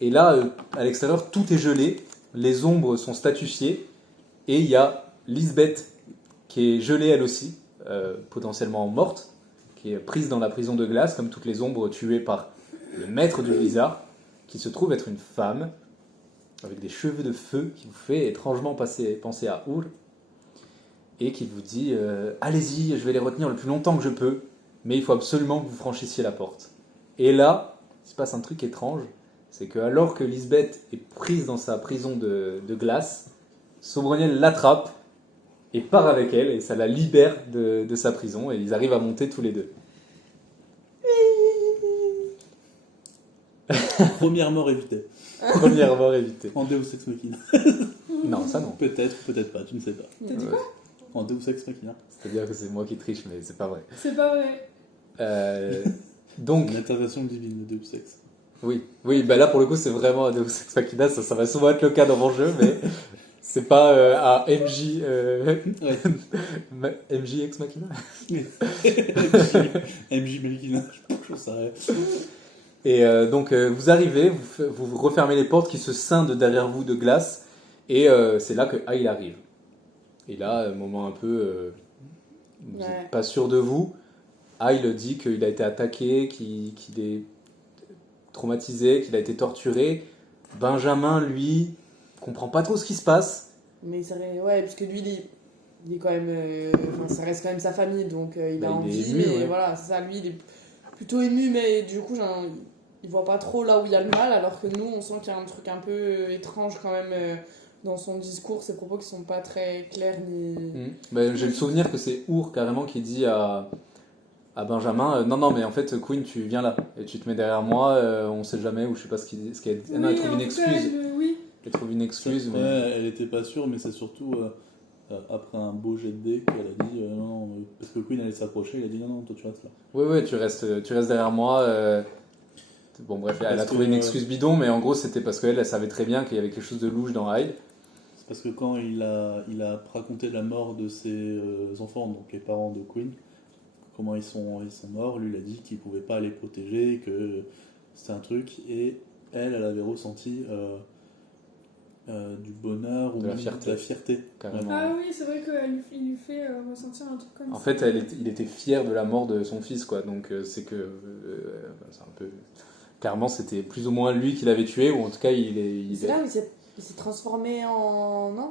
et là, à l'extérieur, tout est gelé, les ombres sont statufiées, et il y a Lisbeth qui est gelée elle aussi, potentiellement morte, qui est prise dans la prison de glace, comme toutes les ombres tuées par le maître du blizzard, qui se trouve être une femme, avec des cheveux de feu, qui vous fait étrangement penser à Our. et qui vous dit allez-y, je vais les retenir le plus longtemps que je peux, mais il faut absolument que vous franchissiez la porte. Et là, il se passe un truc étrange, c'est que alors que Lisbeth est prise dans sa prison de glace, Sobroniel l'attrape et part avec elle, et ça la libère de sa prison, et ils arrivent à monter tous les deux. Première mort évitée. Première mort évitée. En Deus Ex Machina. Non, ça non. Peut-être, peut-être pas, tu ne sais pas. T'as dit Ouais. quoi? En Deus Ex Machina. C'est-à-dire que c'est moi qui triche, mais c'est pas vrai. C'est pas vrai. Donc, Une intervention divine de Deus Ex. oui, bah là pour le coup c'est vraiment un Deus Ex Machina, ça va souvent être le cas dans mon jeu, mais c'est pas un MJ, Ouais. MJ Ex Machina. MJ Machina, je sais. Et donc vous arrivez, vous refermez les portes qui se scindent derrière vous de glace, et c'est là que Aïl arrive. Et là, moment un peu, vous Ouais. n'êtes pas sûr de vous. Aïl dit qu'il a été attaqué, qu'il est traumatisé, qu'il a été torturé. Benjamin, lui, comprend pas trop ce qui se passe. Mais ça, ouais, parce que lui, il est quand même. Enfin, ça reste quand même sa famille, donc il Bah, a il est envie, ému, mais ouais. voilà, c'est ça, lui, il est plutôt ému, mais du coup, il voit pas trop là où il y a le mal, alors que nous, on sent qu'il y a un truc un peu étrange quand même dans son discours, ses propos qui sont pas très clairs ni. Ben, j'ai le souvenir que c'est Our carrément qui dit à Benjamin non, mais en fait, Queen, tu viens là et tu te mets derrière moi, on sait jamais, ou je sais pas ce qu'elle elle trouve une excuse. Oui. Elle trouve une excuse. Ouais, Mais... elle était pas sûre, mais c'est surtout après un beau jet de dés qu'elle a dit non, parce que Queen allait s'approcher, il a dit non, toi tu restes là. Ouais, tu restes derrière moi. Bon, bref, elle a Parce trouvé que, une excuse bidon, mais en gros, c'était parce qu'elle savait très bien qu'il y avait quelque chose de louche dans Hyde. C'est parce que quand il a raconté la mort de ses enfants, donc les parents de Queen, comment ils sont morts, lui il a dit qu'il pouvait pas les protéger, que c'était un truc, et elle avait ressenti du bonheur ou De la même fierté. de la fierté. Carrément. Vraiment. Ah oui, c'est vrai qu'il lui fait ressentir un truc comme En ça. fait, il était fier de la mort de son fils, quoi. Donc, c'est que. C'est un peu. Clairement, c'était plus ou moins lui qui l'avait tué, ou en tout cas, C'est là où il s'est transformé en. Non?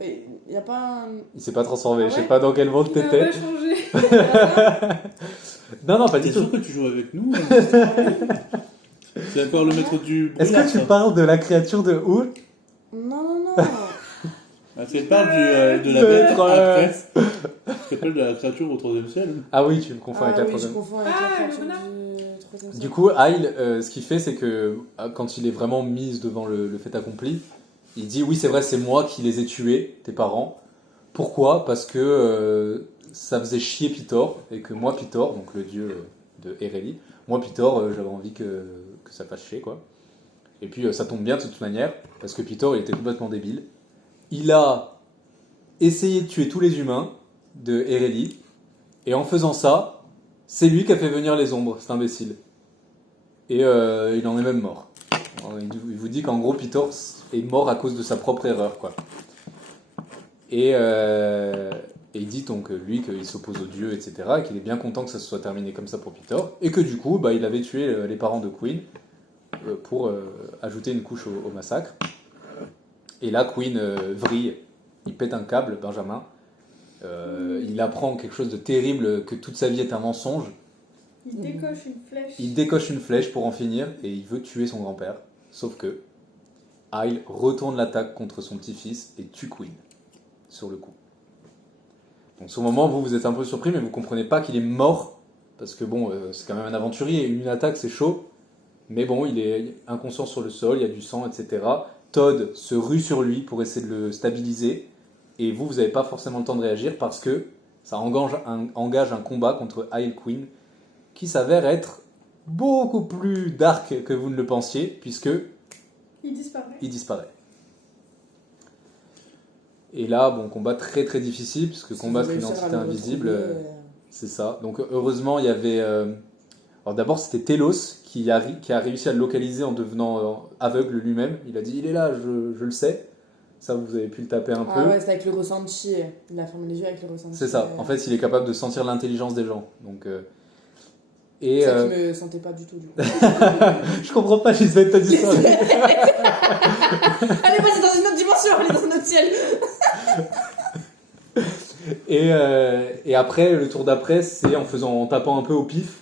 Il y a pas un. il s'est pas transformé. Ah Je sais ouais pas dans quel monde Il a t'étais. pas changé. Non, pas T'es du tout. sûr que tu joues avec nous hein C'est encore le maître du Est-ce brouillard, que tu ça. parles de la créature de Our? Non. Parce qu'elle parle de la De bête Trunks. après. Ça s'appelle de la créature au troisième ciel. Ah oui, tu me confonds avec la oui, je troisième. confonds avec Ah, la le créature renard. du troisième Du ciel. coup, Aïl, ce qu'il fait, c'est que quand il est vraiment mis devant le fait accompli, il dit oui, c'est vrai, c'est moi qui les ai tués, tes parents. Pourquoi? Parce que ça faisait chier Pitor, et que moi, Pitor, donc le dieu de Ereli, moi, Pitor, j'avais envie que ça fasse chier, quoi. Et puis ça tombe bien de toute manière, parce que Pitor, il était complètement débile. Il a essayé de tuer tous les humains de Ereli, et en faisant ça, c'est lui qui a fait venir les ombres, cet imbécile. Et il en est même mort. Alors, il vous dit qu'en gros, Pitor est mort à cause de sa propre erreur, quoi. Et il dit donc lui qu'il s'oppose aux dieux, etc., et qu'il est bien content que ça se soit terminé comme ça pour Pitor, et que du coup, il avait tué les parents de Queen pour ajouter une couche au massacre. Et là, Queen vrille, il pète un câble, Benjamin. Il apprend quelque chose de terrible, que toute sa vie est un mensonge. Il décoche une flèche. Il décoche une flèche pour en finir, et il veut tuer son grand-père. Sauf que Aïl retourne l'attaque contre son petit-fils et tue Queen, sur le coup. Donc sur le moment, vous êtes un peu surpris, mais vous comprenez pas qu'il est mort, parce que bon, c'est quand même un aventurier, une attaque c'est chaud, mais bon, il est inconscient sur le sol, il y a du sang, etc. Todd se rue sur lui pour essayer de le stabiliser, et vous n'avez pas forcément le temps de réagir, parce que ça engage un combat contre Aïl Queen, qui s'avère être beaucoup plus dark que vous ne le pensiez, puisque Il disparaît. il disparaît. Et là, bon, combat très très difficile, puisque Si combattre vous une réussir à entité le invisible, retrouver, c'est ça. Donc heureusement, il y avait... Alors d'abord, c'était Telos qui a réussi à le localiser en devenant aveugle lui-même. Il a dit, il est là, je le sais. Ça, vous avez pu le taper un peu. Ah ouais, c'est avec le ressenti. Il a fermé les yeux avec le ressenti. C'est ça. En fait, il est capable de sentir l'intelligence des gens. Donc, et C'est ça qui me sentait pas du tout, du coup. je comprends pas, Gisèle, t'as dit ça. Elle est passée dans une autre dimension, elle est dans un autre ciel. Et après, le tour d'après, c'est en tapant un peu au pif.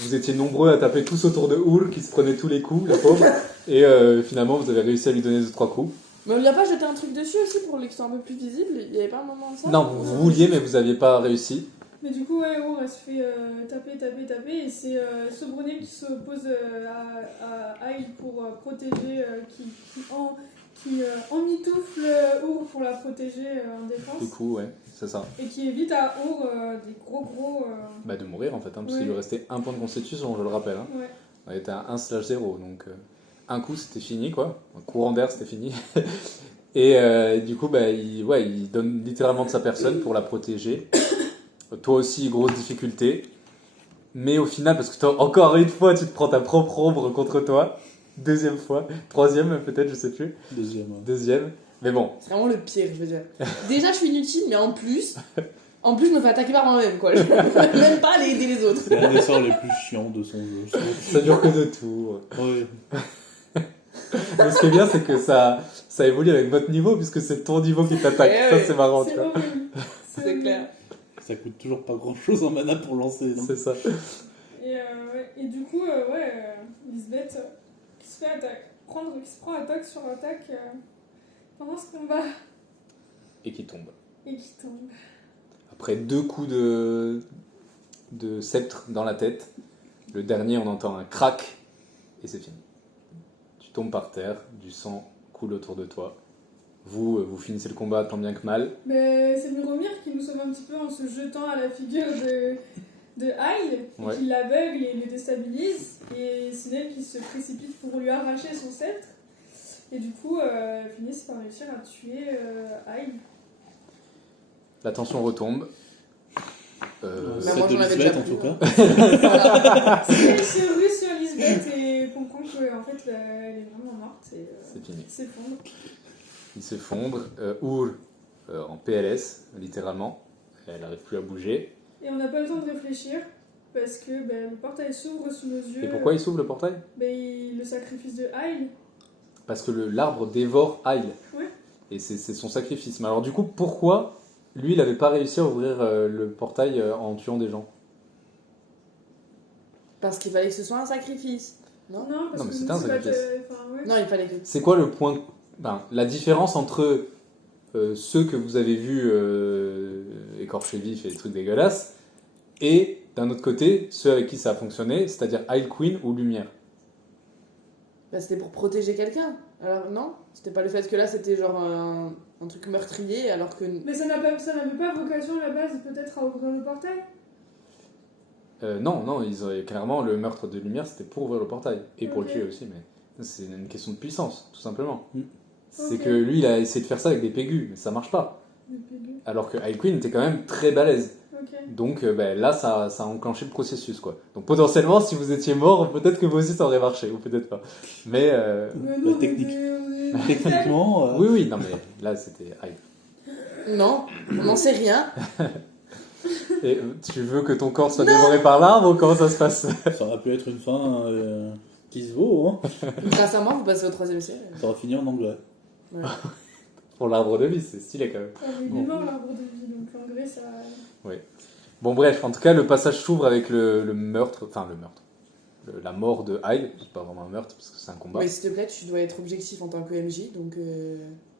Vous étiez nombreux à taper tous autour de Houl, qui se prenait tous les coups, la pauvre. Et finalement, vous avez réussi à lui donner 2-3 coups. Mais on lui a pas jeté un truc dessus aussi pour que ce soit un peu plus visible? Il y avait pas un moment de ça? Non, vous vouliez, mais vous n'aviez pas réussi. Mais du coup, ouais, elle se fait taper, et c'est Sobronet qui s'oppose à Aïe pour protéger, qui emmitoufle Our pour la protéger en défense, Du coup, ouais, c'est ça. et qui évite à Our des gros... Bah, de mourir en fait, hein, parce Ouais. qu'il lui restait 1 point de constitution, je le rappelle. Hein. Ouais. On était à 1/0, donc un coup c'était fini, quoi. Un courant d'air c'était fini. Et du coup, bah, il donne littéralement de sa personne pour la protéger. Toi aussi, grosse difficulté. Mais au final, parce que encore une fois, tu te prends ta propre ombre contre toi. Deuxième fois. Troisième peut-être, je sais plus. Deuxième. Ouais. Deuxième. Mais bon, C'est vraiment le pire, je veux dire. Déjà, je suis inutile, mais en plus, je me fais attaquer par moi-même, quoi. Je peux même pas aller aider les autres. C'est un des sorts les plus chiants de son jeu, je trouve. ça dure que 2 tours. Ouais. Mais ce qui est bien, c'est que ça évolue avec votre niveau, puisque c'est ton niveau qui t'attaque. Ouais, Ça, ouais. c'est marrant, tu C'est vois. horrible. C'est clair. Ça coûte toujours pas grand chose en mana pour lancer. Donc. C'est ça. Et du coup, Lisbeth qui se prend attaque sur attaque pendant ce combat Et qui tombe. et qui tombe. Après 2 coups de sceptre dans la tête, le dernier, on entend un crack, et c'est fini. Tu tombes par terre, du sang coule autour de toi. Vous finissez le combat tant bien que mal. Mais c'est Muromir qui nous sauve un petit peu en se jetant à la figure de Aïe, Ouais. qui l'aveugle et le déstabilise. Et c'est elle qui se précipite pour lui arracher son sceptre. Et du coup, finissent par réussir à tuer Aïe. La tension retombe. Bah, Celle moi, de j'en avais Lisbeth déjà en tout plus, cas. Elle se rue sur Lisbeth et comprend qu'en fait, elle est vraiment morte. Et, C'est fini. s'effondre. Il s'effondre. Our en PLS, littéralement. Elle n'arrive plus à bouger. Et on n'a pas le temps de réfléchir parce que le portail s'ouvre sous nos yeux. Et pourquoi il s'ouvre le portail? Le sacrifice de Aïe. Parce que l'arbre dévore Aïe. Ouais. Et c'est son sacrifice. Mais alors du coup, pourquoi lui, il n'avait pas réussi à ouvrir le portail en tuant des gens? Parce qu'il fallait que ce soit un sacrifice. Non, Parce mais que c'était nous, un c'est pas sacrifice. il fallait que... C'est quoi le point, la différence entre ceux que vous avez vus écorchés vifs et des trucs dégueulasses et d'un autre côté ceux avec qui ça a fonctionné, c'est-à-dire Isle Queen ou Lumière? Bah, c'était pour protéger quelqu'un. Alors non, c'était pas le fait que là c'était genre un truc meurtrier alors que... Mais ça n'avait pas vocation à la base peut-être à ouvrir le portail. Non, ils avaient clairement le meurtre de Lumière, c'était pour ouvrir le portail et pour Ok. le tuer aussi, mais c'est une question de puissance, tout simplement. Mm. C'est Ok. que lui, il a essayé de faire ça avec des pégus, mais ça marche pas. Alors que Isle Queen était quand même très balèze. Ok. Donc là, ça a enclenché le processus, quoi. Donc potentiellement, si vous étiez mort, peut-être que vous aussi ça aurait marché, ou peut-être pas. Mais Mais nous, technique. on est- Techniquement, oui, non, mais là, c'était Isle. Non, on n'en sait rien. Et tu veux que ton corps soit dévoré par l'arbre ou comment ça se passe? ça aurait pu être une fin qui se vaut. Hein. Grâce à moi, vous passez au 3ème ciel. Ça aurait fini en anglais. Ouais. Pour l'arbre de vie, c'est stylé quand même. Il est mort l'arbre de vie, donc en vrai ça. Bon, bref, en tout cas, le passage s'ouvre avec le meurtre, la mort de Isle. C'est pas vraiment un meurtre parce que c'est un combat. Oui, s'il te plaît, tu dois être objectif en tant que MJ, donc...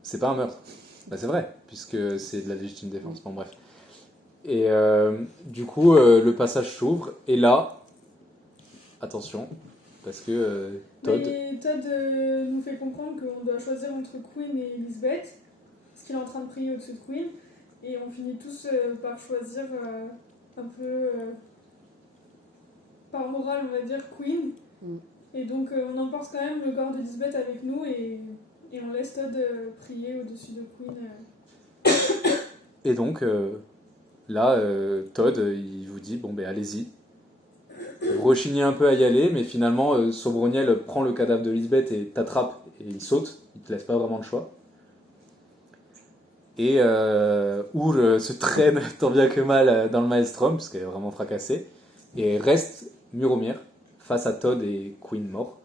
C'est pas un meurtre. Bah, c'est vrai, puisque c'est de la légitime défense. Bon, bref. Et du coup, le passage s'ouvre, et là, attention, parce que Todd. Mais Todd nous fait comprendre qu'on doit choisir entre Queen et Lisbeth, parce qu'il est en train de prier au-dessus de Queen, et on finit tous par choisir un peu par morale, on va dire, Queen. Mm. Et donc on emporte quand même le corps de Lisbeth avec nous et on laisse Todd prier au-dessus de Queen. Et donc, là, Todd, il vous dit, bon, ben allez-y. Vous rechignez un peu à y aller, mais finalement, Sobroniel prend le cadavre de Lisbeth et t'attrape, et il saute, il te laisse pas vraiment le choix. Et Our se traîne tant bien que mal dans le Maelstrom, parce qu'elle est vraiment fracassée, et reste Muromir, face à Todd et Queen mort.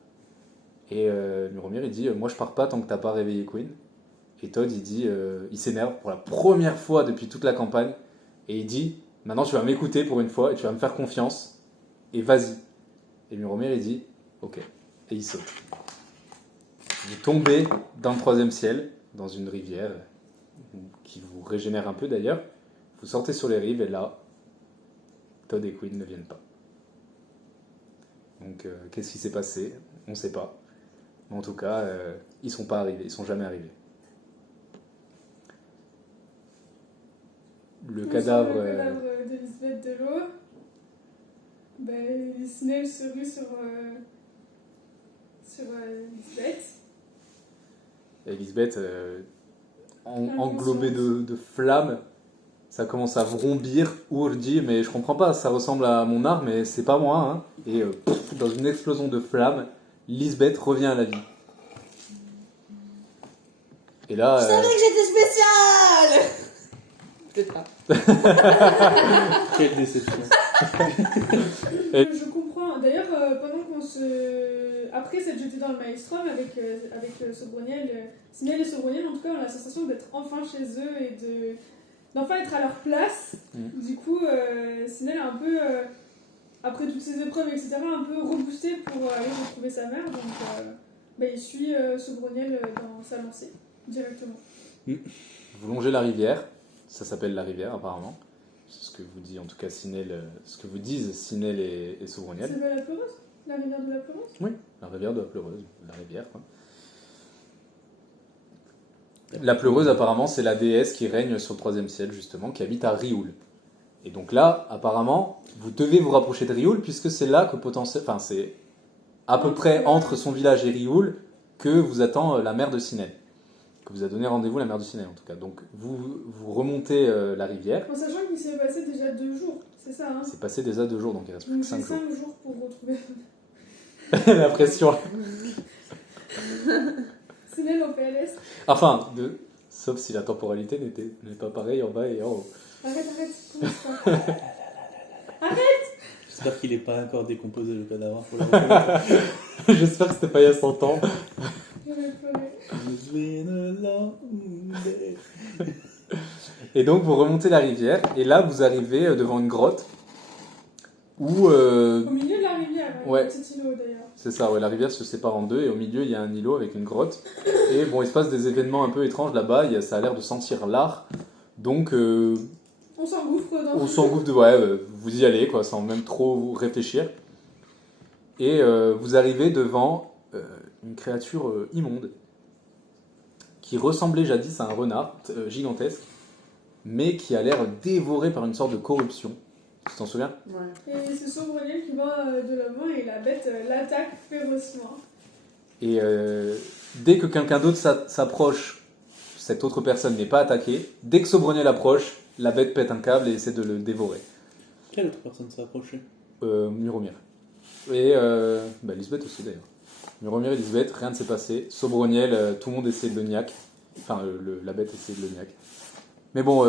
Et Muromir, il dit, moi je pars pas tant que t'as pas réveillé Queen. Et Todd, il dit, il s'énerve pour la première fois depuis toute la campagne. Et il dit, maintenant tu vas m'écouter pour une fois et tu vas me faire confiance et vas-y. Et Muromir il dit, ok. Et il saute. Vous tombez dans le 3e ciel, dans une rivière qui vous régénère un peu d'ailleurs. Vous sortez sur les rives et là, Todd et Quinn ne viennent pas. Donc qu'est-ce qui s'est passé? On ne sait pas. Mais en tout cas, ils ne sont pas arrivés, ils sont jamais arrivés. Le cadavre... Le cadavre d'Elisabeth de l'eau. Ben, Snell se rue sur Elisabeth. Elisabeth, englobée de flammes, ça commence à vrombir. Our dit, mais je comprends pas, ça ressemble à mon arme, mais c'est pas moi. Hein. Et dans une explosion de flammes, Lisbeth revient à la vie. Et là... Je savais que j'étais spéciale. Peut-être pas. Quelle déception. Je comprends. D'ailleurs, pendant qu'on se... Après s'être jeté dans le maelstrom avec Sobroniel, Snell et Sobroniel, en tout cas, on a la sensation d'être enfin chez eux et d'enfin être à leur place. Du coup, Snell a un peu, après toutes ces épreuves, etc., un peu reboosté pour aller retrouver sa mère. Donc, il suit Sobroniel dans sa lancée, directement. Vous longez la rivière, ça s'appelle la rivière apparemment. C'est ce que vous dit en tout cas ce que vous disent Sinel et Sobroniel. C'est la pleureuse? La rivière de la pleureuse? Oui, la rivière de la pleureuse, la rivière quoi. La pleureuse apparemment c'est la déesse qui règne sur le 3e ciel justement, qui habite à Rioul. Et donc là, apparemment, vous devez vous rapprocher de Rioul puisque c'est là que potentiellement, enfin c'est à peu près entre son village et Rioul que vous attend la mère de Sinel. Que vous a donné rendez-vous la mère de Sinel en tout cas. Donc vous remontez la rivière. En sachant qu'il s'est passé déjà 2 jours, c'est ça hein? C'est passé déjà 2 jours, donc il reste plus Donc que 5 jours. 5 jours pour retrouver La pression. Snell en PLS. Enfin, sauf si la temporalité n'est pas pareille en bas et en haut. Arrête, comment ça? J'espère qu'il n'est pas encore décomposé le cadavre pour la J'espère que c'était pas il y a 100 ans. J'aurais pleuré. It's been a long day. Et donc vous remontez la rivière et là vous arrivez devant une grotte où... Au milieu de la rivière, Ouais. un petit îlot d'ailleurs. C'est ça, ouais, la rivière se sépare en deux et au milieu il y a un îlot avec une grotte. Et bon, il se passe des événements un peu étranges là-bas, ça a l'air de sentir l'art. Donc On s'engouffre dans on s'engouffre de... Ouais, vous y allez quoi, sans même trop réfléchir. Et vous arrivez devant une créature immonde qui ressemblait jadis à un renard gigantesque, mais qui a l'air dévoré par une sorte de corruption. Tu t'en souviens? Ouais. Et c'est Sobroniel qui va de l'avant et la bête l'attaque férocement. Et dès que quelqu'un d'autre s'approche, cette autre personne n'est pas attaquée. Dès que Sobroniel approche, la bête pète un câble et essaie de le dévorer. Quelle autre personne s'est approchée? Muromir. Et Lisbeth aussi d'ailleurs. Muromir et Lisbeth, rien ne s'est passé. Sobroniel, tout le monde essaie de le niaque. Enfin, la bête essaie de le niaque. Mais bon,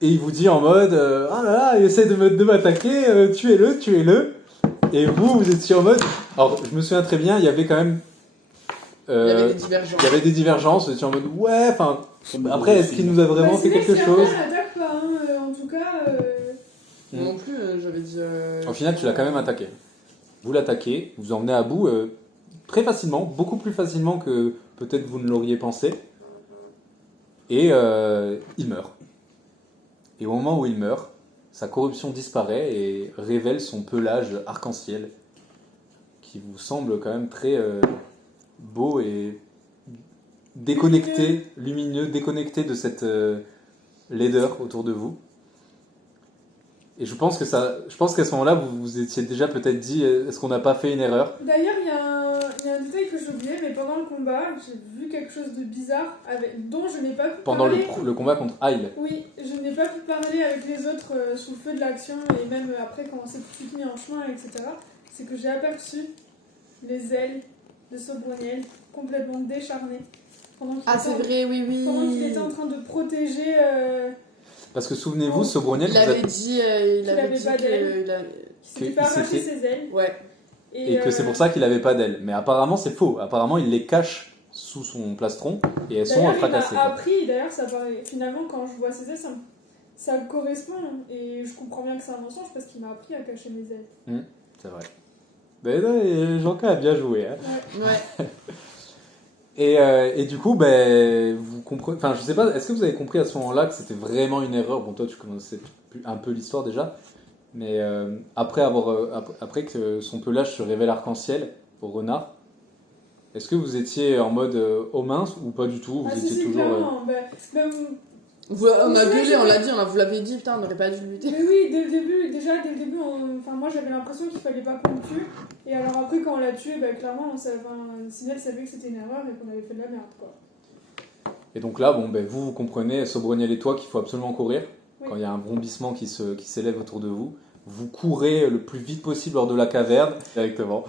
et il vous dit en mode ah là là, il essaie de m'attaquer, tuez-le. Et vous étiez en mode. Alors, je me souviens très bien, il y avait quand même. Il y avait des divergences. Il y avait des divergences, vous étiez en mode ouais, enfin. Après, est-ce qu'il nous a vraiment fait quelque chose? Elle n'attaque pas, hein. En tout cas. Moi non plus, j'avais dit. Au final, tu l'as quand même attaqué. Vous l'attaquez, vous emmenez à bout très facilement, beaucoup plus facilement que peut-être vous ne l'auriez pensé. Et il meurt. Et au moment où il meurt, sa corruption disparaît et révèle son pelage arc-en-ciel, qui vous semble quand même très beau et déconnecté, lumineux, déconnecté de cette laideur autour de vous. Et je pense qu'à ce moment-là, vous vous étiez déjà peut-être dit, est-ce qu'on n'a pas fait une erreur? D'ailleurs, il y a un détail que j'ai oublié, mais pendant le combat, j'ai vu quelque chose de bizarre dont je n'ai pas pu Pendant parler. le combat contre Aile. Oui, je n'ai pas pu parler avec les autres sous le feu de l'action et même après quand on s'est tout de suite mis en chemin, etc. C'est que j'ai aperçu les ailes de Sobroniel complètement décharnées. Pendant qu'il était en train de protéger... Parce que souvenez-vous, Sobroniel... Il avait dit avait pas que... d'ailes. Il s'était pas arraché s'était- ses ailes. Ouais. Et que c'est pour ça qu'il n'avait pas d'ailes. Mais apparemment, c'est faux. Apparemment, il les cache sous son plastron et elles sont D'ailleurs, il fracassées. m'a quoi. appris, d'ailleurs, ça paraît... Finalement, quand je vois ses ailes, ça correspond. Et je comprends bien que c'est un mensonge parce qu'il m'a appris à cacher mes ailes. C'est vrai. Ben non, Jean-Claude a bien joué. Hein. Ouais. Ouais. Et du coup, ben, vous comprenez. Enfin, je sais pas, est-ce que vous avez compris à ce moment-là que c'était vraiment une erreur? Bon, toi, tu connaissais un peu l'histoire déjà, mais après que son pelage se révèle arc-en-ciel au renard, est-ce que vous étiez en mode oh mince ou pas du tout? Vous Ah, étiez si, toujours. clairement. On a gueulé, on l'a dit, vous l'avez dit, putain, on n'aurait pas dû lutter. Mais oui, dès le début, enfin, moi j'avais l'impression qu'il fallait pas qu'on le tue. Et alors après, quand on l'a tué, clairement, Sinel savait que c'était une erreur et qu'on avait fait de la merde, quoi. Et donc là, bon, ben, vous comprenez, Sobroniel et toi, qu'il faut absolument courir. Oui. Quand il y a un vrombissement qui s'élève autour de vous, vous courez le plus vite possible hors de la caverne, directement.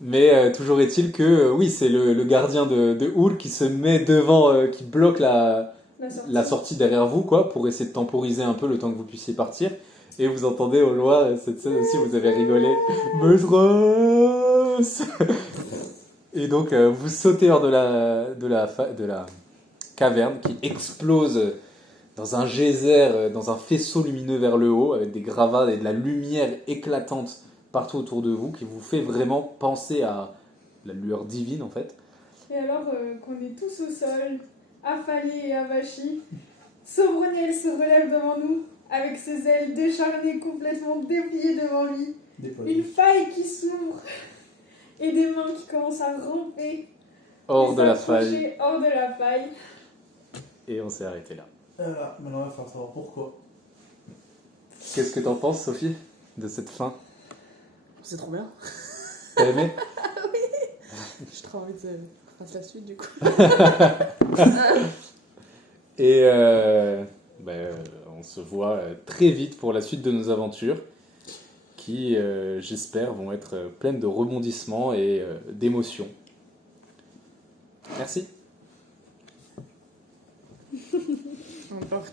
Mais toujours est-il que, oui, c'est le gardien de Houle qui se met devant, qui bloque la sortie derrière vous, quoi, pour essayer de temporiser un peu le temps que vous puissiez partir. Et vous entendez au loin, cette scène aussi, vous avez rigolé. Maîtresse. Et donc, vous sautez hors de la caverne qui explose dans un geyser, dans un faisceau lumineux vers le haut, avec des gravats et de la lumière éclatante partout autour de vous, qui vous fait vraiment penser à la lueur divine, en fait. Et alors qu'on est tous au sol, affalés et avachis, Sobroniel se relève devant nous, avec ses ailes décharnées complètement dépliées devant lui, Déployé. une faille qui s'ouvre, et des mains qui commencent à ramper, Hors et de la s'approcher faille. hors de la faille. Et on s'est arrêté là. Maintenant, on va falloir savoir pourquoi. Qu'est-ce que t'en penses, Sophie, de cette fin? C'est trop bien. T'as aimé? J'ai trop envie de faire la suite du coup. Et on se voit très vite pour la suite de nos aventures qui, j'espère, vont être pleines de rebondissements et d'émotions. Merci. Encore.